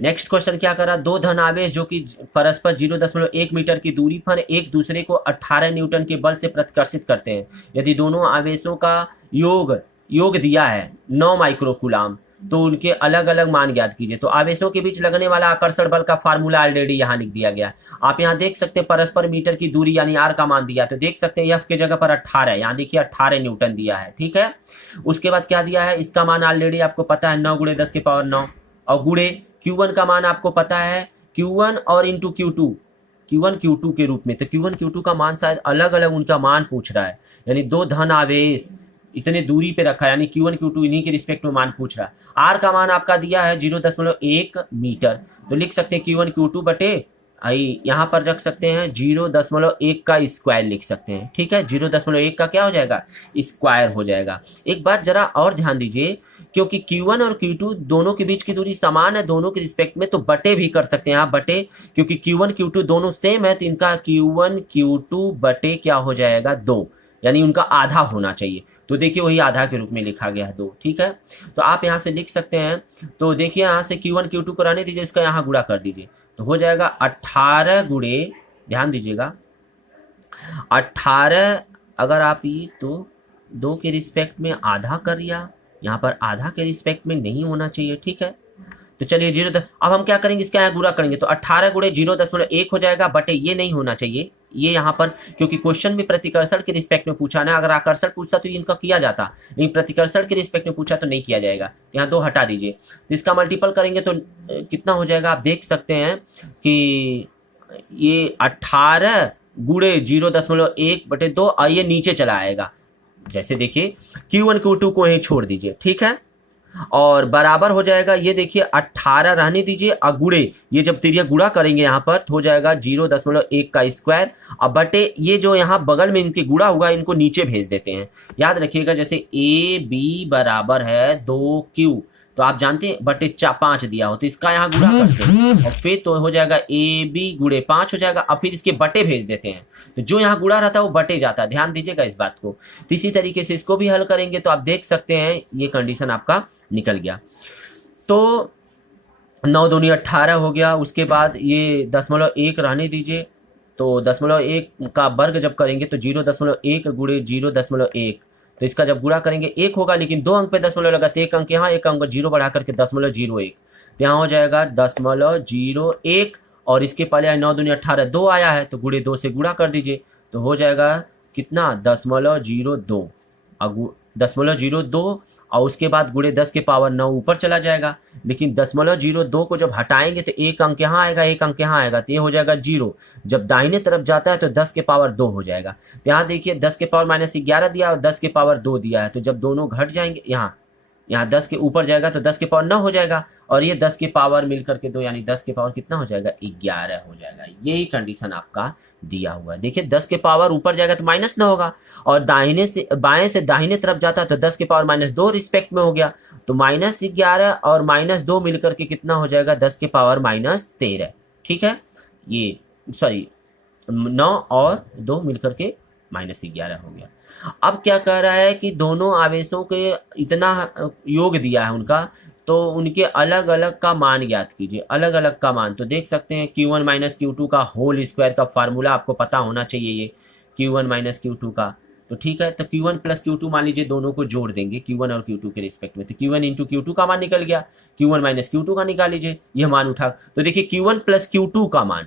नेक्स्ट क्वेश्चन क्या करा, दो धन आवेश जो कि परस्पर 0.1 मीटर की दूरी पर एक दूसरे को 18 न्यूटन के बल से प्रतिकर्षित करते हैं। यदि दोनों आवेशों का योग दिया है 9 माइक्रोकूलाम, तो उनके अलग अलग मान ज्ञात कीजिए। तो आवेशों के बीच लगने वाला आकर्षण बल का फार्मूला ऑलरेडी यहाँ लिख दिया गया। आप यहाँ देख सकते हैं परस्पर मीटर की दूरी यानी R का मान दिया, तो देख सकते हैं F के जगह पर 18, यहाँ देखिए 18 न्यूटन दिया है। ठीक है, उसके बाद क्या दिया है, इसका मान ऑलरेडी आपको पता है 9 × 10⁻⁹, और गुणे Q1 का मान आपको पता है, Q1 और इंटू Q1 Q2 के रूप में, तो Q1 Q2 का मान शायद अलग अलग उनका मान पूछ रहा है, यानी दो धन आवेश इतने दूरी पे रखा है, यानी Q1 Q2 इन्हीं के रिस्पेक्ट में मान पूछ रहा है। R का मान आपका दिया है 0.1 मीटर, तो लिख सकते हैं Q1 Q2 बटे, यहाँ पर रख सकते हैं 0.1 का स्क्वायर लिख सकते हैं। ठीक है, 0.1 का क्या हो जाएगा, स्क्वायर हो जाएगा। एक बात जरा और ध्यान दीजिए, क्योंकि Q1 और Q2 दोनों के बीच की दूरी समान है दोनों के रिस्पेक्ट में, तो बटे भी कर सकते हैं आप, बटे, क्योंकि Q1 Q2 दोनों सेम है, तो इनका Q1 Q2 बटे क्या हो जाएगा 2, यानी उनका आधा होना चाहिए। तो देखिए वही आधा के रूप में लिखा गया है 2। ठीक है, तो आप यहाँ से लिख सकते हैं, तो देखिए यहाँ से Q1 Q2 को रहने दीजिए, इसका यहाँ गुणा कर दीजिए, तो हो जाएगा 18 गुणे, ध्यान दीजिएगा 18, अगर आप ये तो 2 के रिस्पेक्ट में आधा कर लिया, यहाँ पर आधा के रिस्पेक्ट में नहीं होना चाहिए। ठीक है, तो चलिए 0, अब हम क्या करेंगे, इसका यहाँ गुणा करेंगे, तो 18 गुणे 0.1 हो जाएगा, बटे ये नहीं होना चाहिए, ये यहाँ पर, क्योंकि क्वेश्चन में प्रतिकर्षण के रिस्पेक्ट में पूछा ना, अगर आकर्षण पूछता तो इनका किया जाता, लेकिन प्रतिकर्षण के रिस्पेक्ट में पूछा तो नहीं किया जाएगा, तो यहाँ 2 हटा दीजिए, तो इसका मल्टीपल करेंगे तो कितना हो जाएगा, आप देख सकते हैं कि ये 18 गुणे 0.1 बटे 2, और ये नीचे चला आएगा। जैसे देखिए Q1 Q2 को यहीं छोड़ दीजिए। ठीक है, और बराबर हो जाएगा, ये देखिए 18 रहने दीजिए, अगुड़े ये जब तिरिया गुणा करेंगे यहाँ पर तो हो जाएगा 0.1 का स्क्वायर। अब बटे ये जो यहाँ बगल में इनके गुणा हुआ इनको नीचे भेज देते हैं। याद रखिएगा जैसे ए बी बराबर है 2Q, तो आप जानते हैं बटे 5 दिया हो तो इसका यहाँ गुणा करते हैं और फिर तो हो जाएगा ए बी गुणे 5 हो जाएगा। अब फिर इसके बटे भेज देते हैं, तो जो यहाँ गुणा रहता है वो बटे जाता है, ध्यान दीजिएगा इस बात को। तो इसी तरीके से इसको भी हल करेंगे तो आप देख सकते हैं ये कंडीशन आपका निकल गया। तो 9 दूनी 18 हो गया, उसके बाद ये 0.1 रहने दीजिए, तो 0.1 का वर्ग जब करेंगे तो 0.1 गुणे 0.1, तो इसका जब गुणा करेंगे 1 होगा, लेकिन 2 अंक पे दशमलव लगा तो 1 अंक यहाँ, 1 अंक 0 बढ़ा करके 0.01, तो यहाँ हो जाएगा 0.01 और इसके पहले 9 दूनी 18 2 आया है तो गुणे 2 से गुणा कर दीजिए, तो हो जाएगा कितना 0.02, 0.02 और उसके बाद गुणे 10 के पावर 9 ऊपर चला जाएगा। लेकिन 0.02 को जब हटाएंगे तो 1 अंक यहाँ आएगा, 1 अंक यहाँ आएगा, तो ये हो जाएगा 0। जब दाहिने तरफ जाता है तो 10 के पावर 2 हो जाएगा। तो यहाँ देखिए 10 के पावर -11 दिया और 10 के पावर 2 दिया है, तो जब दोनों घट जाएंगे यहाँ 10 के ऊपर जाएगा तो 10 के पावर 9 हो जाएगा और ये 10 के पावर मिलकर के 2 यानी 10 के पावर कितना हो जाएगा 11 हो जाएगा। यही कंडीशन आपका दिया हुआ है। देखिए 10 के पावर ऊपर जाएगा तो -9 होगा और दाहिने से बाएं से दाहिने तरफ जाता है तो 10 के पावर -2 रिस्पेक्ट में हो गया, तो -11 और -2 मिलकर के कितना हो जाएगा 10 के पावर -13। ठीक है, ये सॉरी 9 और 2 मिलकर के -11 हो गया। अब क्या कह रहा है कि दोनों आवेशों के इतना योग दिया है उनका, तो उनके अलग अलग का मान ज्ञात कीजिए। अलग अलग का मान तो देख सकते हैं Q1 - Q2 का होल स्क्वायर का फार्मूला आपको पता होना चाहिए, ये Q1 - Q2 का। तो ठीक है, तो Q1 + Q2 मान लीजिए दोनों को जोड़ देंगे Q1 और Q2 के रिस्पेक्ट में, तो Q1 × Q2 का मान निकल गया, Q1 - Q2 का निकाल लीजिए, यह मान उठा। तो देखिए Q1 + Q2 का मान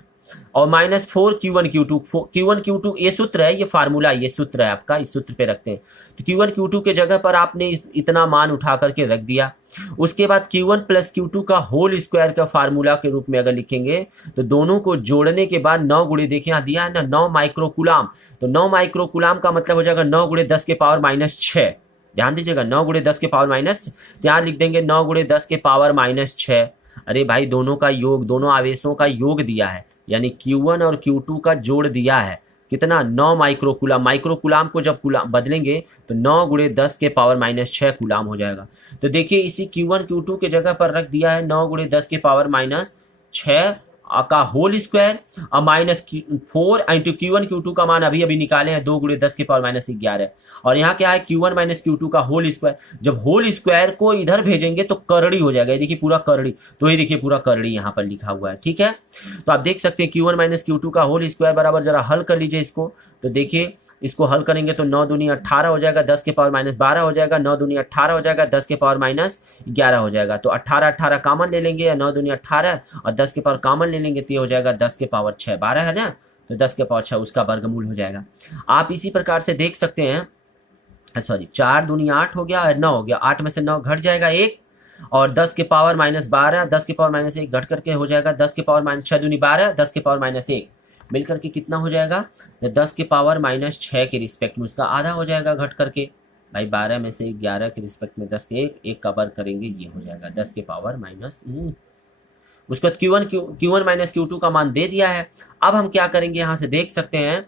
और -4 Q1 Q2, Q1 Q2 ये सूत्र है, ये फार्मूला, ये सूत्र है आपका, इस सूत्र पे रखते हैं। तो Q1 Q2 के जगह पर आपने इतना मान उठा करके रख दिया। उसके बाद Q1 + Q2 का होल स्क्वायर का फार्मूला के रूप में अगर लिखेंगे तो दोनों को जोड़ने के बाद 9 गुणे, देखिए यहाँ दिया है ना 9 माइक्रोकुलाम, तो 9 माइक्रोकुलाम का मतलब हो जाएगा 9 गुणे 10 के पावर -6। ध्यान दीजिएगा 9 गुणे 10 के पावर माइनस, यहाँ लिख देंगे 9 गुणे 10 के पावर -6। अरे भाई दोनों का योग, दोनों आवेशों का योग दिया है, यानी Q1 और Q2 का जोड़ दिया है कितना 9 माइक्रोकुलाम। माइक्रोकुलाम को जब कुलाम बदलेंगे तो 9 गुणे 10 के पावर -6 कुलाम हो जाएगा। तो देखिए इसी Q1 Q2 के जगह पर रख दिया है 9 गुणे 10 के पावर -6 का होल स्क्वायर और -4 इंटू Q1 Q2 का मान अभी अभी निकाले हैं 2 गुणे 10 के पावर -11 और यहाँ क्या है Q1 - Q2 का होल स्क्वायर। जब होल स्क्वायर को इधर भेजेंगे तो करड़ी हो जाएगा, ये देखिए पूरा करड़ी, तो ये देखिए पूरा करड़ी यहाँ पर लिखा हुआ है। ठीक है, तो आप देख सकते हैं Q1 - Q2 का होल स्क्वायर बराबर, जरा हल कर लीजिए इसको, तो देखिए इसको हल करेंगे तो 9 दूनी 18 हो जाएगा, 10 के पावर -12 हो जाएगा, 9 दूनी 18 हो जाएगा, 10 के पावर -11 हो जाएगा। तो 18 कॉमन ले लेंगे, 9 दूनी 18 और 10 के पावर कॉमन ले लेंगे तो ये हो जाएगा 10 के पावर 6, 12 है ना, तो 10 के पावर 6 उसका वर्गमूल हो जाएगा। आप इसी प्रकार से देख सकते हैं, सॉरी 4 दूनी 8 हो गया और 9 हो गया, 8 में से 9 घट जाएगा 1 और 10 के पावर -12, 10 के पावर -1 घट करके हो जाएगा 10 के पावर -6 दूनी 12, 10 के पावर -1 मिलकर के कितना हो जाएगा, तो 10 के पावर -6 के रिस्पेक्ट में उसका आधा हो जाएगा घट करके। भाई 12 में से 11 के रिस्पेक्ट में 10 के 1 का वर्ग करेंगे, ये हो जाएगा 10 के पावर उसके बाद Q1 - Q2 का मान दे दिया है। अब हम क्या करेंगे, यहाँ से देख सकते हैं,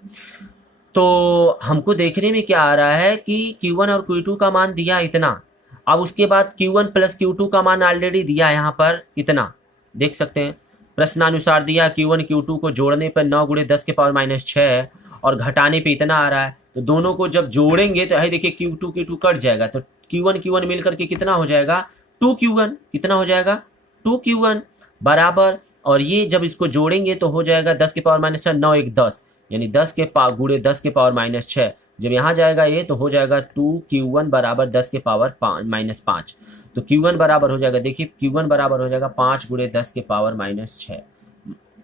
तो हमको देखने में क्या आ रहा है कि Q1 और Q2 का मान दिया इतना, अब उसके बाद Q1 + Q2 का मान ऑलरेडी दिया है यहाँ पर इतना, देख सकते हैं प्रश्नानुसार दिया Q1 Q2 को जोड़ने पर 9 गुणे 10 के पावर -6 और घटाने पे इतना आ रहा है, तो दोनों को जब जोड़ेंगे तो है देखिए Q2 कट जाएगा, तो Q1 मिलकर के कितना हो जाएगा 2Q1, कितना हो जाएगा 2Q1 बराबर, और ये जब इसको जोड़ेंगे तो हो जाएगा 10 के पावर -6, 9 1 10 यानी 10 के गुणे 10 के पावर -6, जब यहाँ जाएगा ये तो हो जाएगा 2Q1 बराबर 10 के पावर -5, तो Q1 बराबर हो जाएगा, देखिए Q1 बराबर हो जाएगा 5 गुणे 10 के पावर -6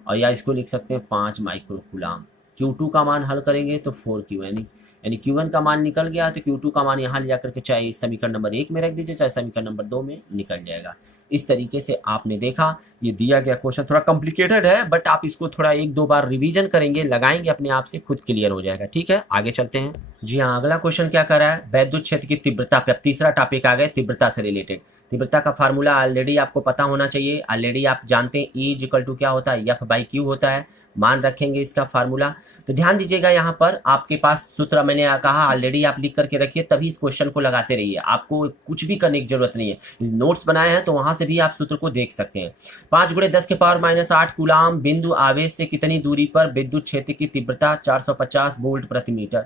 और या इसको लिख सकते हैं 5 माइक्रोकुलाम। Q2 का मान हल करेंगे तो 4Q, यानी Q1 का मान निकल गया तो Q2 का मान यहाँ ले जाकर के चाहे समीकरण नंबर 1 में रख दीजिए चाहे समीकरण नंबर 2 में निकल जाएगा। इस तरीके से आपने देखा, ये दिया गया क्वेश्चन थोड़ा कॉम्प्लिकेटेड है, बट आप इसको थोड़ा 1-2 बार रिवीजन करेंगे, लगाएंगे अपने आप से खुद क्लियर हो जाएगा। ठीक है, आगे चलते हैं। जी हाँ, अगला क्वेश्चन क्या कर रहा है, वैद्युत क्षेत्र की तीव्रता पे। अब तीसरा टॉपिक आ गया तीव्रता से रिलेटेड। तीव्रता का फार्मूला ऑलरेडी आपको पता होना चाहिए, ऑलरेडी आप जानते हैं E इक्वल टू क्या होता है, एफ बाई क्यू होता है। मान रखेंगे इसका फार्मूला। तो ध्यान दीजिएगा, यहाँ पर आपके पास सूत्र मैंने कहा ऑलरेडी आप लिख करके रखिए, तभी इस क्वेश्चन को लगाते रहिए। आपको कुछ भी करने की जरूरत नहीं है, नोट्स बनाए हैं तो वहां से भी आप सूत्र को देख सकते हैं। 5 × 10⁻⁸ कूलाम बिंदु आवेश से कितनी दूरी पर विद्युत क्षेत्र की तीव्रता 450 वोल्ट प्रति मीटर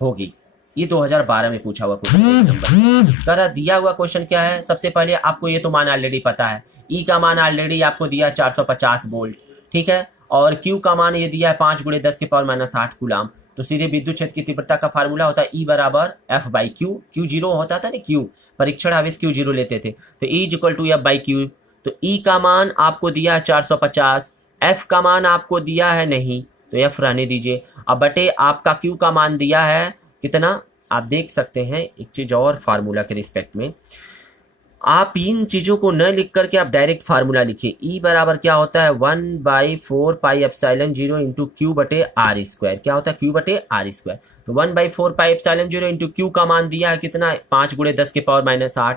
होगी। ये 2012 में पूछा हुआ क्वेश्चन नंबर कर दिया हुआ क्वेश्चन क्या है। सबसे पहले आपको ये तो मान ऑलरेडी पता है, ई का मान ऑलरेडी आपको दिया 450 वोल्ट, ठीक है, और क्यू का मान ये दिया है 5 × 10⁻⁸ कूलाम। तो सीधे विद्युत क्षेत्र की तीव्रता का फार्मूला होता है ई बराबर F by Q. Q zero होता था ना, क्यू परीक्षण आवेश क्यू जीरो लेते थे, तो E equal to F by Q. तो ई का मान आपको दिया है 450, एफ का मान आपको दिया है नहीं, तो एफ रहने दीजिए। अब बटे आपका क्यू का मान दिया है कितना, आप देख सकते हैं। एक चीज और फार्मूला के रिस्पेक्ट में, आप इन चीजों को न लिख करके आप डायरेक्ट फार्मूला लिखिए। ई बराबर क्या होता है 1/4πε0 इंटू क्यू बटे आर स्क्वायर। क्या होता है क्यू बटे आर स्क्वायर। तो 1/4πε0 इंटू क्यू का मान दिया है कितना, 5 × 10⁻⁸,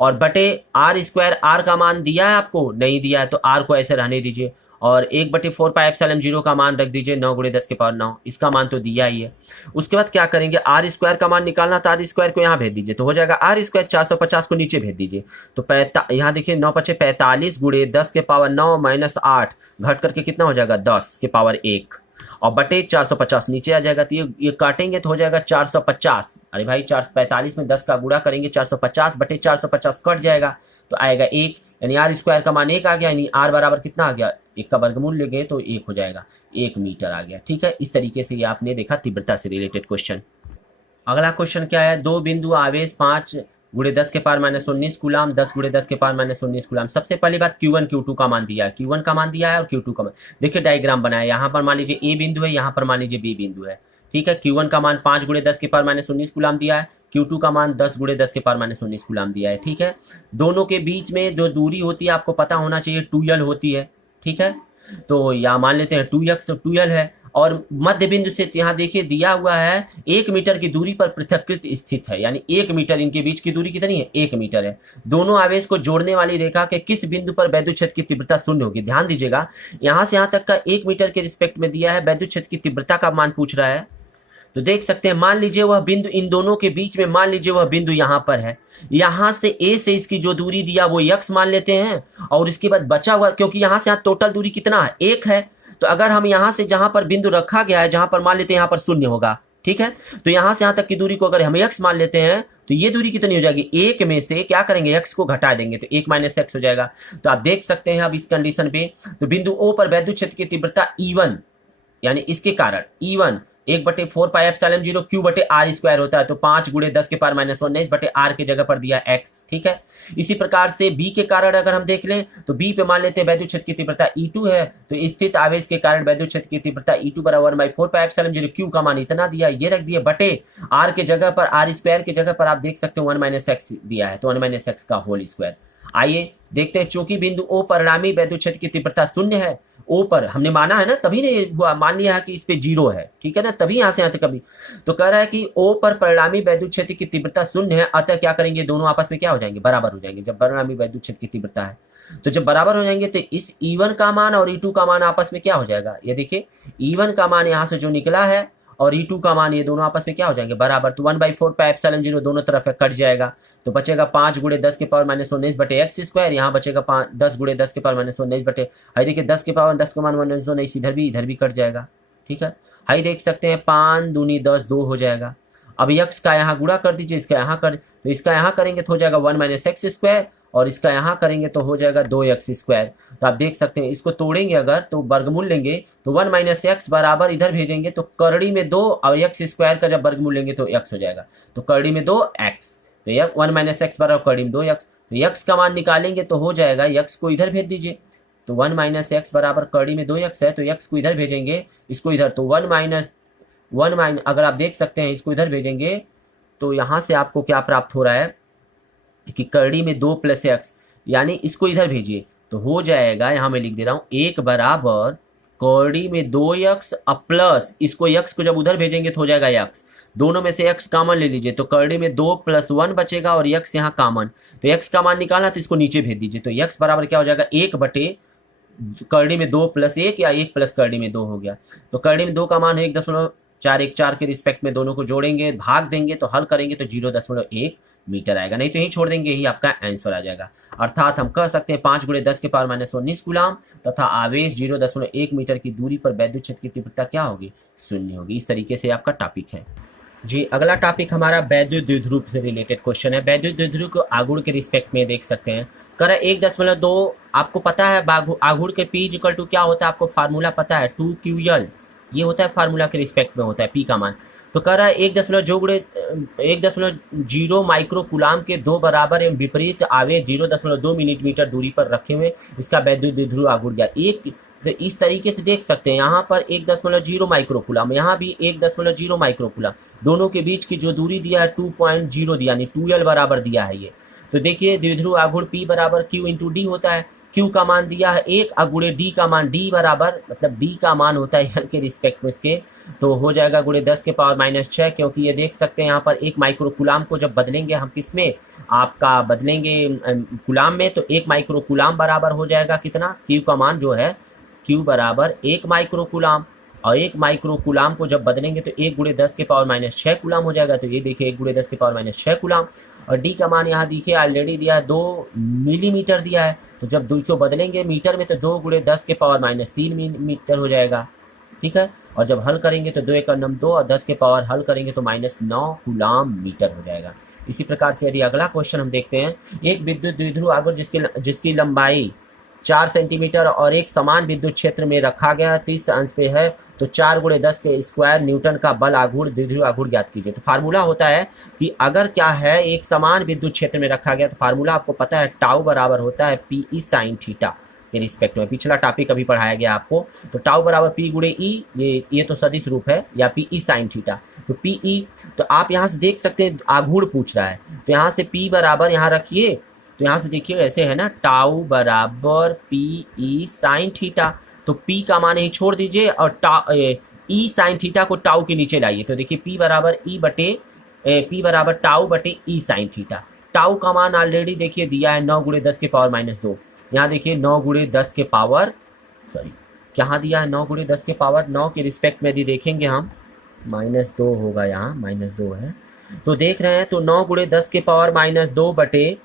और बटे आर स्क्वायर, आर का मान दिया है आपको नहीं दिया है, तो आर को ऐसे रहने दीजिए, और 1/4πε0 का मान रख दीजिए 9 × 10⁹, इसका मान तो दिया ही है। उसके बाद क्या करेंगे, आर स्क्वायर का मान निकालना, तो आर स्क्वायर को यहाँ भेज दीजिए, तो हो जाएगा आर स्क्वायर 450 को नीचे भेज दीजिए। तो यहाँ देखिए 9 × 5 = 45 × 10⁻9 - 8 घट करके कितना हो जाएगा 10⁻1, और बटे 450 नीचे आ जाएगा। तो ये काटेंगे तो हो जाएगा 450। अरे भाई 445 में 10 का गुणा करेंगे, 450 बटे 450 कट जाएगा, तो आएगा 1, यानी आर स्क्वायर का मान 1 आ गया, यानी आर बराबर कितना आ गया, 1 का वर्गमूल ले गए तो 1 हो जाएगा, 1 मीटर आ गया। ठीक है, इस तरीके से ये आपने देखा तीव्रता से रिलेटेड क्वेश्चन। अगला क्वेश्चन क्या है, दो बिंदु आवेश 5 × 10⁻⁻19 कूलाम, 10 × 10⁻⁻19 कूलाम। सबसे पहली बात Q1 Q2 का मान दिया है, Q1 का मान दिया है और Q2 का मान। देखिए डायग्राम बनाया, यहाँ पर मान लीजिए A बिंदु है, यहाँ पर मान लीजिए B बिंदु है, ठीक है। Q1 का मान 5 × 10⁻⁻19 कूलाम दिया है, Q2 का मान 10 × 10⁻⁻19 कूलाम दिया है, ठीक है। दोनों के बीच में जो दूरी होती है आपको पता होना चाहिए 2L होती है, ठीक है। तो यहाँ मान लेते हैं 2x 2L है, और मध्य बिंदु से यहाँ देखिए दिया हुआ है 1 मीटर की दूरी पर पृथक्कृत स्थित है, यानी 1 मीटर इनके बीच की दूरी कितनी है, 1 मीटर है। दोनों आवेश को जोड़ने वाली रेखा के किस बिंदु पर वैद्युत क्षेत्र की तीव्रता शून्य होगी। ध्यान दीजिएगा, यहाँ से यहाँ तक का 1 मीटर के रिस्पेक्ट में दिया है, वैद्युत क्षेत्र की तीव्रता का मान पूछ रहा है। तो देख सकते हैं, मान लीजिए वह बिंदु इन दोनों के बीच में, मान लीजिए वह बिंदु यहाँ पर है, यहाँ से A से इसकी जो दूरी दिया वो x मान लेते हैं, और इसके बाद बचा हुआ, क्योंकि यहाँ से यहाँ टोटल दूरी कितना है 1 है, तो अगर हम यहाँ से जहाँ पर बिंदु रखा गया है, जहाँ पर मान लेते हैं यहाँ पर 0 होगा, ठीक है। तो यहाँ से यहाँ तक की दूरी को अगर हम x मान लेते हैं, तो ये दूरी कितनी हो जाएगी, 1 में से क्या करेंगे x को घटा देंगे, तो 1 - x हो जाएगा। तो आप देख सकते हैं अब इस कंडीशन पे, तो बिंदु O पर वैद्युत क्षेत्र की तीव्रता E1, यानी इसके कारण E1 1/4πε0 Q बटे आर स्क्वायर होता है, तो 5 × 10⁻⁻19 बटे आर के जगह पर दिया x, ठीक है। इसी प्रकार से B के कारण अगर हम देख लें, तो B पे मान लेते हैं वैद्युत क्षेत्र की तीव्रता E2 है, तो स्थित आवेश के कारण वैद्युत क्षेत्र की तीव्रता E2 बराबर 1/4πε0 Q का मान इतना दिया, ये रख दिया, बटे आर के जगह पर, आर स्क्वायर के जगह पर आप देख सकते हो 1 - x दिया है, तो 1 - x का होल स्क्वायर। आइए देखते हैं, चूंकि बिंदु O परिणामी वैद्युत क्षेत्र की तीव्रता 0 है, O पर हमने माना है ना, तभी ने मान लिया है कि इस पे 0 है, ठीक है ना, तभी यहाँ से यहाँ तक कभी। तो कह रहा है कि O पर परिणामी वैद्युत क्षेत्र की तीव्रता 0 है, अतः क्या करेंगे, दोनों आपस में क्या हो जाएंगे, बराबर हो जाएंगे। जब परिणामी वैद्युत क्षेत्र की तीव्रता है, तो जब बराबर हो जाएंगे, तो इस E1 का मान और E2 का मान आपस में क्या हो जाएगा, ये देखिए E1 का मान यहाँ से जो निकला है और E2 का मान, ये दोनों आपस में क्या हो जाएंगे, बराबर। तो 1/4πε0 दोनों तरफ कट जाएगा, तो बचेगा 5 × 10⁻⁻19 बटे x स्क्वायर, यहाँ बचेगा 10 × 10⁻⁻19 बटे, हाई देखिए 10 के पावर 10⁻⁻19 इधर भी कट जाएगा, ठीक है। हाई देख सकते हैं 5 दूनी 10, 2 हो जाएगा। अब x का यहाँ गुणा कर दीजिए, इसका यहाँ कर, तो इसका यहाँ करेंगे तो हो जाएगा 1 - x स्क्वायर, और इसका यहाँ करेंगे तो हो जाएगा 2x स्क्वायर। तो आप देख सकते हैं, इसको तोड़ेंगे अगर तो वर्गमूल लेंगे, तो 1 - x बराबर इधर भेजेंगे, तो करड़ी में 2 और x स्क्वायर का जब वर्गमूल लेंगे तो x हो जाएगा, तो करड़ी में 2x, तो 1 - x बराबर करड़ी में 2x। तो x का मान निकालेंगे तो हो जाएगा, x को इधर भेज दीजिए, तो 1 - x बराबर करड़ी में 2x है, तो x को इधर भेजेंगे, इसको इधर, तो 1 अगर आप देख सकते हैं इसको इधर भेजेंगे, तो यहाँ से आपको क्या प्राप्त हो रहा है कि करड़ी में 2 + x, यानी इसको इधर भेजिए तो हो जाएगा, यहाँ मैं लिख दे रहा हूँ 1 बराबर कौड़ी में 2x प्लस इसको x को जब उधर भेजेंगे तो हो जाएगा x, दोनों में से x कॉमन ले लीजिए तो कौड़ी में 2 + 1 बचेगा और x यहाँ कॉमन, तो x का मान निकालना तो इसको नीचे भेज दीजिए, तो x बराबर क्या हो जाएगा 1 बटे कौड़ी में 2 + 1 या 1 प्लस कौड़ी में 2 हो गया। तो कौड़ी में 2 का मान है 1.414 के रिस्पेक्ट में दोनों को जोड़ेंगे, भाग देंगे तो हल करेंगे तो 0.1 मीटर आएगा, नहीं तो यही छोड़ देंगे, यही आपका आंसर आ जाएगा। अर्थात हम कह सकते हैं 5 × 10⁻⁻19 कूलाम तथा आवेश 0.1 मीटर की दूरी पर वैद्युत क्षेत्र की तीव्रता क्या होगी, 0 होगी। इस तरीके से आपका टॉपिक है जी। अगला टॉपिक हमारा वैद्युत द्विध्रुव से रिलेटेड क्वेश्चन है। वैद्युत द्विध्रुव को आघूर्ण के रिस्पेक्ट में देख सकते हैं। कर 1.2, आपको पता है आघूर्ण के P = क्या होता है, आपको फार्मूला पता है 2QL, ये होता है फार्मूला के रिस्पेक्ट में होता है P का मान। तो कह रहा है 1.0 माइक्रो कूलाम के 2 बराबर एवं विपरीत आवेश 0.2 मिलीमीटर दूरी पर रखे हुए इसका वैद्युत द्विध्रुव आघूर्ण ज्ञात। एक तो इस तरीके से देख सकते हैं, यहाँ पर 1.0 माइक्रो कूलाम, यहाँ भी 1.0 माइक्रो कूलाम, दोनों के बीच की जो दूरी दिया है 2.0 दिया, यानी 2L बराबर दिया है ये। तो देखिए द्विध्रुव आघूर्ण P बराबर Q × D होता है। Q का मान दिया है 1 × D का मान D बराबर, मतलब D का मान होता है L के रिस्पेक्ट में इसके, तो हो जाएगा × 10⁻⁻6, क्योंकि ये देख सकते हैं यहाँ पर 1 माइक्रो कूलाम को जब बदलेंगे हम किस में, आपका बदलेंगे कूलाम में, तो 1 माइक्रो कूलाम बराबर हो जाएगा कितना, Q का मान जो है Q बराबर 1 माइक्रो कूलाम, और 1 माइक्रो कूलाम को जब बदलेंगे तो 1 × 10⁻⁻6 कूलाम हो जाएगा। तो ये देखिए 1 × 10⁻�6 कूलाम, और D का मान यहाँ देखिए ऑलरेडी दिया है 2 मिलीमीटर दिया है, तो जब 2 को बदलेंगे मीटर में तो 2 × 10⁻³ मीटर हो जाएगा, ठीक है। और जब हल करेंगे तो 2 × 2 और 10 के पावर हल करेंगे तो -9 कूलाम मीटर हो जाएगा। इसी प्रकार से यदि अगला क्वेश्चन हम देखते हैं, एक विद्युत द्विध्रुव आघूर्ण जिसकी लंबाई 4 सेंटीमीटर और एक समान विद्युत क्षेत्र में रखा गया 30 अंश पे है, तो 4 × 10 के स्क्वायर न्यूटन का बल आघूर्ण द्विध्रुव आघूर्ण ज्ञात कीजिए। तो फार्मूला होता है कि अगर क्या है एक समान विद्युत क्षेत्र में रखा गया तो फार्मूला आपको पता है टाउ बराबर होता है PE sin थीटा के रिस्पेक्ट में, पिछला टॉपिक अभी पढ़ाया गया आपको। तो टाउ बराबर P × E, ये तो सदिश रूप है, या PE sin थीटा, तो PE, तो आप यहाँ से देख सकते हैं आघूर्ण पूछ रहा है, तो यहाँ से P बराबर यहाँ रखिए, तो यहाँ से देखिए ऐसे है ना, टाउ बराबर PE sin थीटा, तो P का मान ही छोड़ दीजिए और E sin थीटा को टाउ के नीचे लाइए, तो देखिए P बराबर टाउ बटे E sin थीटा। टाउ का मान ऑलरेडी देखिए दिया है 9 × 10⁻⁻2, यहाँ देखिए 9 × 10 के पावर, सॉरी कहाँ दिया है 9 × 10 के पावर 9 के रिस्पेक्ट में यदि देखेंगे हम -2 होगा, यहाँ -2 है, तो देख रहे हैं तो 9 × 10 के पावर -2 बटे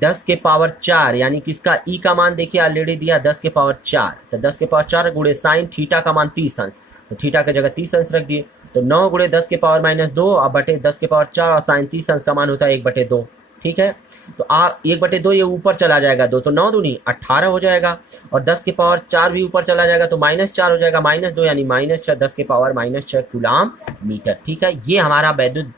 10 के पावर 4, यानी कि इसका E का मान देखिए ऑलरेडी दिया 10 के पावर 4, तो 10 के पावर 4 × साइन थीटा का मान 30 अंश, तो थीटा की जगह 30 अंश रख दिए, तो 9 × 10 के पावर -2 और बटे 10 के पावर 4 और साइन 30 अंश का मान होता है 1/2, ठीक है। तो 1/2 ये ऊपर चला जाएगा 2, तो 9 दूनी 18 हो जाएगा, और 10 के पावर 4 भी ऊपर चला जाएगा तो -4 हो जाएगा, -2 यानी -6, 10 के पावर -6 कूलाम मीटर, ठीक है। ये हमारा वैद्युत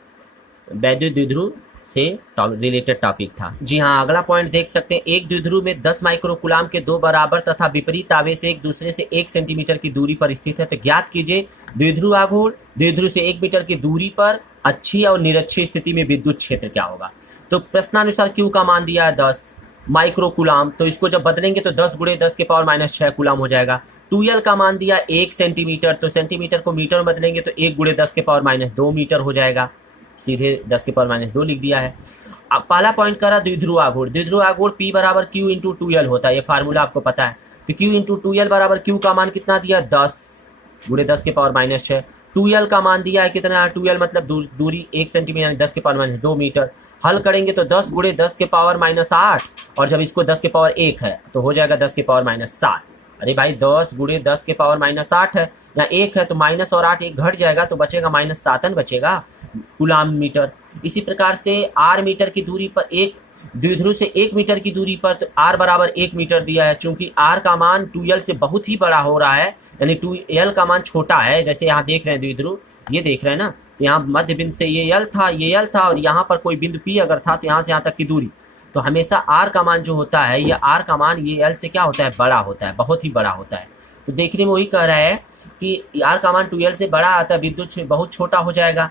द्विध्रुव से रिलेटेड टॉपिक था जी। हाँ, अगला पॉइंट देख सकते हैं, एक द्विध्रुव में 10 माइक्रो कूलाम के 2 बराबर तथा विपरीत आवेश एक दूसरे से 1 सेंटीमीटर की दूरी पर स्थित है, तो ज्ञात कीजिए द्विध्रुव आघूर्ण द्विध्रुव से 1 मीटर की दूरी पर अच्छी और निरक्षी स्थिति में विद्युत क्षेत्र क्या होगा। तो प्रश्नानुसार Q का मान दिया है 10 माइक्रो कूलाम, तो इसको जब बदलेंगे तो 10 × 10 के पावर -6 कूलाम हो जाएगा। 2L का मान दिया 1 सेंटीमीटर, तो सेंटीमीटर को मीटर में बदलेंगे तो 1 × 10 के पावर -2 मीटर हो जाएगा, सीधे 10 के पावर -2 लिख दिया है। अब पहला पॉइंट करा द्विध्रुव आघूर्ण P बराबर Q × 2L होता है, ये फार्मूला आपको पता है। तो Q × 2L बराबर Q का मान कितना दिया 10 × 10 के पावर -6, 2L का मान दिया है कितना है, 2L मतलब दूरी 1 सेंटीमीटर, 10 के पावर -2 मीटर। हल करेंगे तो 10 × 10 के पावर -8, और जब इसको 10 के पावर 1 है तो हो जाएगा 10 के पावर -7। अरे भाई 10 × 10 के पावर -8 है, यहाँ 1 है तो माइनस और 8 एक घट जाएगा तो बचेगा -7 बचेगा कूलाम मीटर। इसी प्रकार से R मीटर की दूरी पर एक द्विध्रुव से 1 मीटर की दूरी पर तो R बराबर 1 मीटर दिया है, चूंकि R का मान 2L से बहुत ही बड़ा हो रहा है, यानी 2L का मान छोटा है, जैसे यहाँ देख रहे हैं द्विध्रुव, ये देख रहे हैं ना, तो यहाँ मध्य बिंदु से ये L था और यहाँ पर कोई बिंदु P अगर था तो यहाँ से यहाँ तक की दूरी, तो हमेशा R का मान जो होता है, ये R का मान ये L से क्या होता है, बड़ा होता है, बहुत ही बड़ा होता है। तो देखने में वही कह रहा है कि R का मान 2L से बड़ा आता है, विद्युत से बहुत छोटा हो जाएगा।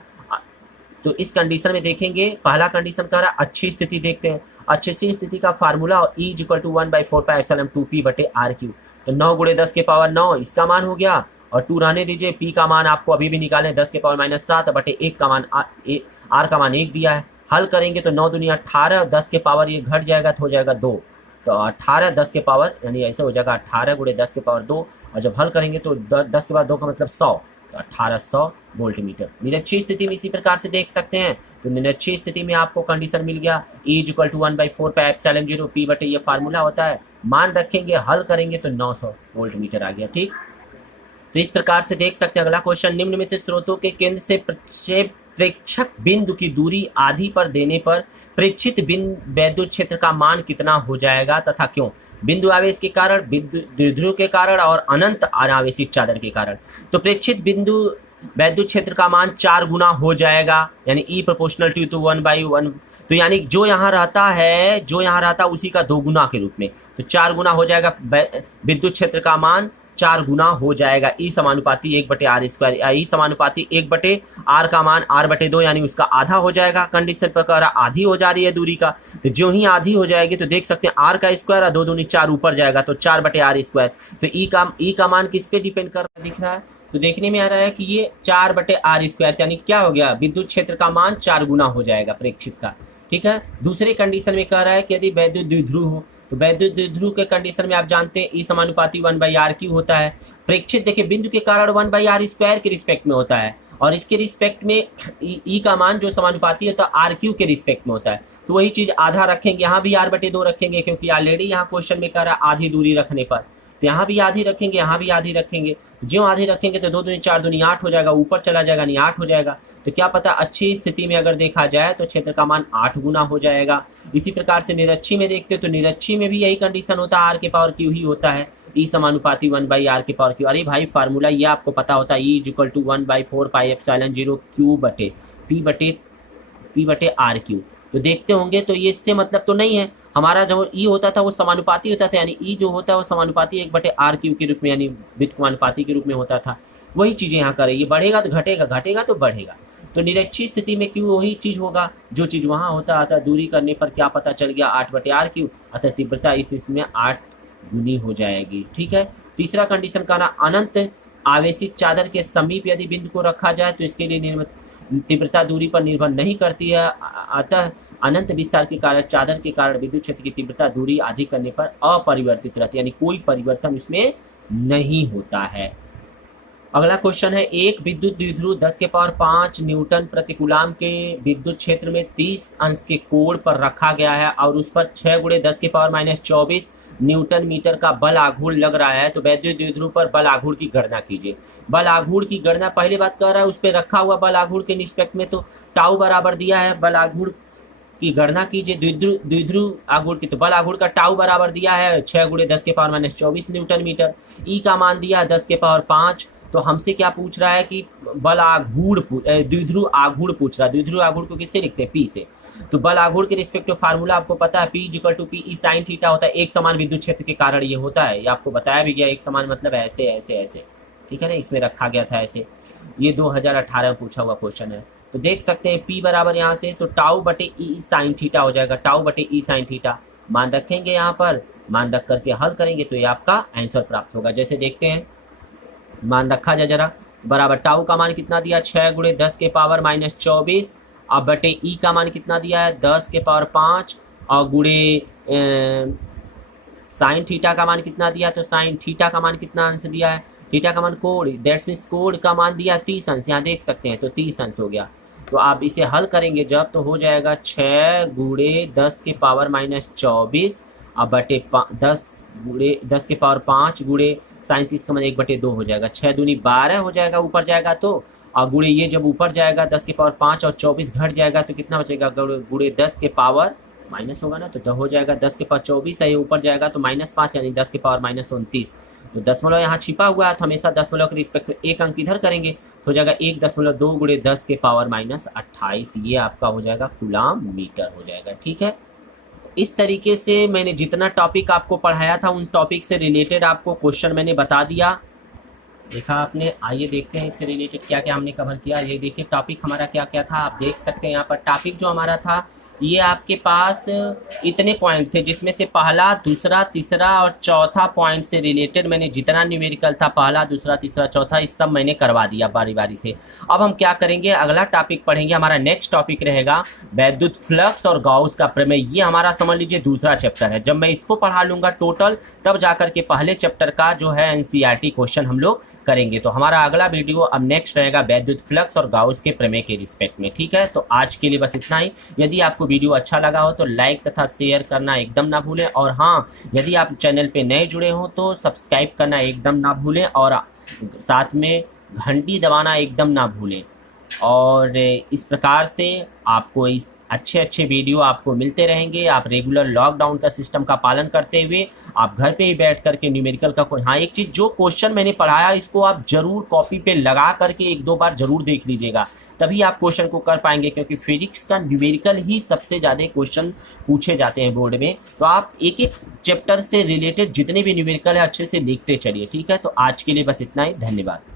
तो इस कंडीशन में देखेंगे, पहला कंडीशन कह रहा है अच्छी स्थिति देखते हैं। अच्छी स्थिति का फार्मूला E = 1/4πε2P/RQ। तो 9 गुणे 10 के पावर 9 इसका मान हो गया, और 2 रहने दीजिए। पी का मान आपको अभी भी निकालें, 10 के पावर -7 बटे 1 का मान आर का मान 1 दिया है। हल करेंगे तो 9 दूनी 18, 10 के पावर ये घट जाएगा तो हो जाएगा 2, तो 18 10 के पावर यानी ऐसे हो जाएगा 18 गुणे 10 के पावर 2, और जब हल करेंगे तो 10 के पावर 2 का मतलब 100, तो 1800 वोल्ट मीटर। निरक्षीय स्थिति में इसी प्रकार से देख सकते हैं। तो निरक्षीय स्थिति में आपको कंडीशन मिल गया E = 1/4 पाई एप्सिलॉन 0 P बटे ये फार्मूला होता है, मान रखेंगे, हल करेंगे तो 900 वोल्ट मीटर आ गया। ठीक, तो इस प्रकार से देख सकते हैं। अगला क्वेश्चन, निम्न में से स्रोतों के केंद्र से प्रक्षेप प्रेक्षक बिंदु की दूरी आधी पर देने पर प्रेक्षित वैद्युत क्षेत्र का मान कितना हो जाएगा तथा क्यों? बिंदु आवेश के कारण, बिंदु द्विध्रुव के कारण और अनंत अनावेशित चादर के कारण। तो प्रेक्षित बिंदु वैद्युत क्षेत्र का मान 4 गुना हो जाएगा, यानी E = 2 1/1, तो यानी जो यहाँ रहता है उसी का 2 गुना के रूप में, तो 4 गुना हो जाएगा विद्युत क्षेत्र का मान, 4 गुना हो जाएगा। E समानुपाती 1/r², E समानुपाती 1/r का मान r/2 यानी उसका आधा हो जाएगा। कंडीशन पर कह रहा आधी हो जा रही है दूरी का, तो जो ही आधी हो जाएगी तो देख सकते हैं r का स्क्वायर और 2 दूनी 4 ऊपर जाएगा, तो 4/r²। तो E का मान किस पे डिपेंड कर रहा है दिख रहा है, तो देखने में आ रहा है कि ये 4/r², यानी क्या हो गया, विद्युत क्षेत्र का मान 4 गुना हो जाएगा प्रेक्षित का। ठीक है, दूसरे कंडीशन में कह रहा है कि यदि वैद्युत द्विध्रुव हो, तो वैद्युत द्विध्रुव के कंडीशन में आप जानते हैं E समानुपाती 1/r³ होता है। प्रेक्षित देखिए बिंदु के कारण 1/r² के रिस्पेक्ट में होता है, और इसके रिस्पेक्ट में E का मान जो समानुपाती होता है r³ के रिस्पेक्ट में होता है। तो वही चीज आधा रखेंगे, यहाँ भी r/2 रखेंगे, क्योंकि ऑलरेडी यहाँ क्वेश्चन में कह रहा है आधी दूरी रखने पर, तो यहाँ भी आधी रखेंगे, यहाँ भी आधी रखेंगे। जो आधी रखेंगे तो 2 दूनी 4 दूनी 8 हो जाएगा, ऊपर चला जाएगा नहीं 8 हो जाएगा। तो क्या पता अच्छी स्थिति में अगर देखा जाए तो क्षेत्र का मान 8 गुना हो जाएगा। इसी प्रकार से निरक्षी में देखते तो निरक्षी में भी यही कंडीशन होता है, r⁻q ही होता है, E समानुपाती 1/r⁻q। अरे भाई फार्मूला ये आपको पता होता है, E = 1/4 पाई एप्सिलॉन 0 q बटे p बटे r⁻। तो देखते होंगे तो ये इससे मतलब तो नहीं है, हमारा जो E होता था वो समानुपाती होता था, यानी E जो होता है वो समानुपाती 1/r³ के रूप में यानी व्युत्क्रमानुपाती के रूप में होता था। वही चीजें यहाँ कर रही है, बढ़ेगा तो घटेगा, घटेगा तो बढ़ेगा। तो निरक्षीय स्थिति में क्यों वही चीज होगा जो चीज वहां होता आता, दूरी करने पर क्या पता चल गया 8/r³, अतः तीव्रता इस इसमें 8 गुनी हो जाएगी। ठीक है, तीसरा कंडीशन का ना, अनंत आवेशित चादर के समीप यदि बिंदु को रखा जाए तो इसके लिए तीव्रता दूरी पर निर्भर नहीं करती है, अतः अनंत विस्तार के कारण चादर के कारण विद्युत क्षेत्र की तीव्रता दूरी आधी करने पर अपरिवर्तित रहती है, यानी कोई परिवर्तन इसमें नहीं होता है। अगला क्वेश्चन है, एक विद्युत द्विध्रुव 10 के पावर 5 न्यूटन प्रति कूलाम के विद्युत क्षेत्र में 30 अंश के कोण पर रखा गया है और उस पर 6 गुणे 10 के पावर -24 न्यूटन मीटर का बल आघूर्ण लग रहा है, तो वैद्युत द्विध्रुव पर बल आघूर्ण की गणना कीजिए। बल आघूर्ण की गणना पहली बात कर रहा है, उस पर रखा हुआ बल आघूर्ण के निस्पेक्ट में तो टाउ बराबर दिया है, बल आघूर्ण की गणना कीजिए द्विध्रुव आघूर्ण की, तो बल आघूर्ण का टाउ बराबर दिया है 6 गुणे 10 के पावर -24 न्यूटन मीटर। ई का मान दिया है 10 के पावर 5। तो हमसे क्या पूछ रहा है कि बल आघूर्ण द्विध्रुव आघूर्ण पूछ रहा है। द्विध्रुव आघूर्ण को किससे लिखते हैं, पी से। तो बल आघूर्ण के रिस्पेक्ट में फार्मूला आपको पता है, P = P sin थीटा होता है, एक समान विद्युत क्षेत्र के कारण ये होता है, ये आपको बताया भी गया। एक समान मतलब ऐसे ऐसे ऐसे, ठीक है ना, इसमें रखा गया था ऐसे। ये 2018 में पूछा हुआ क्वेश्चन है। तो देख सकते हैं P बराबर यहाँ से तो टाउ बटे E sin थीटा हो जाएगा, टाउ बटे E sin थीटा मान रखेंगे यहाँ पर, मान रख करके हल करेंगे तो ये आपका आंसर प्राप्त होगा। जैसे देखते हैं, मान रखा जाए जरा, बराबर टाउ का मान कितना दिया 6 गुणे 10 के पावर -24 और बटे ई का मान कितना दिया है 10 के पावर 5 और गुणे साइन थीटा का मान कितना दिया, तो साइन थीटा का मान कितना अंश दिया है, थीटा का मान कोण, दैट्स मीन्स कोण का मान दिया 30 अंश, यहाँ देख सकते हैं तो 30 अंश हो गया। तो आप इसे हल करेंगे जब तो हो जाएगा 6 गुणे 10 के पावर -24 और बटे 10 गुणे 10 के पावर 5 गुणे साइन 30 का मतलब 1/2 हो जाएगा, 6 दूनी 12 हो जाएगा ऊपर जाएगा तो, और गुणे ये जब ऊपर जाएगा 10 के पावर 5 और 24 घट जाएगा तो कितना बचेगा, गुणे 10 के पावर माइनस होगा ना, तो हो जाएगा 10 के पावर 24 है, ये ऊपर जाएगा तो -5 यानी 10 के पावर -29। तो दशमलव यहाँ छिपा हुआ है तो हमेशा दशमलव के रिस्पेक्ट में एक अंक इधर करेंगे तो हो जाएगा 1.2 गुणे 10 के पावर -28, ये आपका हो जाएगा कूलाम मीटर हो जाएगा। ठीक है, इस तरीके से मैंने जितना टॉपिक आपको पढ़ाया था उन टॉपिक से रिलेटेड आपको क्वेश्चन मैंने बता दिया, देखा आपने। आइए देखते हैं इससे रिलेटेड क्या क्या हमने कवर किया। ये देखिए टॉपिक हमारा क्या क्या था, आप देख सकते हैं यहाँ पर टॉपिक जो हमारा था ये आपके पास इतने पॉइंट थे, जिसमें से पहला, दूसरा, तीसरा और चौथा पॉइंट से रिलेटेड मैंने जितना न्यूमेरिकल था, पहला, दूसरा, तीसरा, चौथा, इस सब मैंने करवा दिया बारी बारी से। अब हम क्या करेंगे, अगला टॉपिक पढ़ेंगे, हमारा नेक्स्ट टॉपिक रहेगा वैद्युत फ्लक्स और गाउस का प्रमेय। ये हमारा समझ लीजिए दूसरा चैप्टर है। जब मैं इसको पढ़ा लूंगा टोटल, तब जाकर के पहले चैप्टर का जो है एनसीईआरटी क्वेश्चन हम लोग करेंगे। तो हमारा अगला वीडियो अब नेक्स्ट रहेगा वैद्युत फ्लक्स और गाउस के प्रमेय के रिस्पेक्ट में। ठीक है, तो आज के लिए बस इतना ही। यदि आपको वीडियो अच्छा लगा हो तो लाइक तथा शेयर करना एकदम ना भूलें, और हाँ, यदि आप चैनल पे नए जुड़े हो तो सब्सक्राइब करना एकदम ना भूलें, और साथ में घंटी दबाना एकदम ना भूलें। और इस प्रकार से आपको इस अच्छे अच्छे वीडियो आपको मिलते रहेंगे। आप रेगुलर लॉकडाउन का सिस्टम का पालन करते हुए आप घर पे ही बैठ करके न्यूमेरिकल का हाँ, एक चीज़, जो क्वेश्चन मैंने पढ़ाया इसको आप जरूर कॉपी पे लगा करके एक दो बार जरूर देख लीजिएगा, तभी आप क्वेश्चन को कर पाएंगे, क्योंकि फिजिक्स का न्यूमेरिकल ही सबसे ज़्यादा क्वेश्चन पूछे जाते हैं बोर्ड में। तो आप एक एक चैप्टर से रिलेटेड जितने भी न्यूमेरिकल है अच्छे से लिखते चलिए। ठीक है, तो आज के लिए बस इतना ही। धन्यवाद।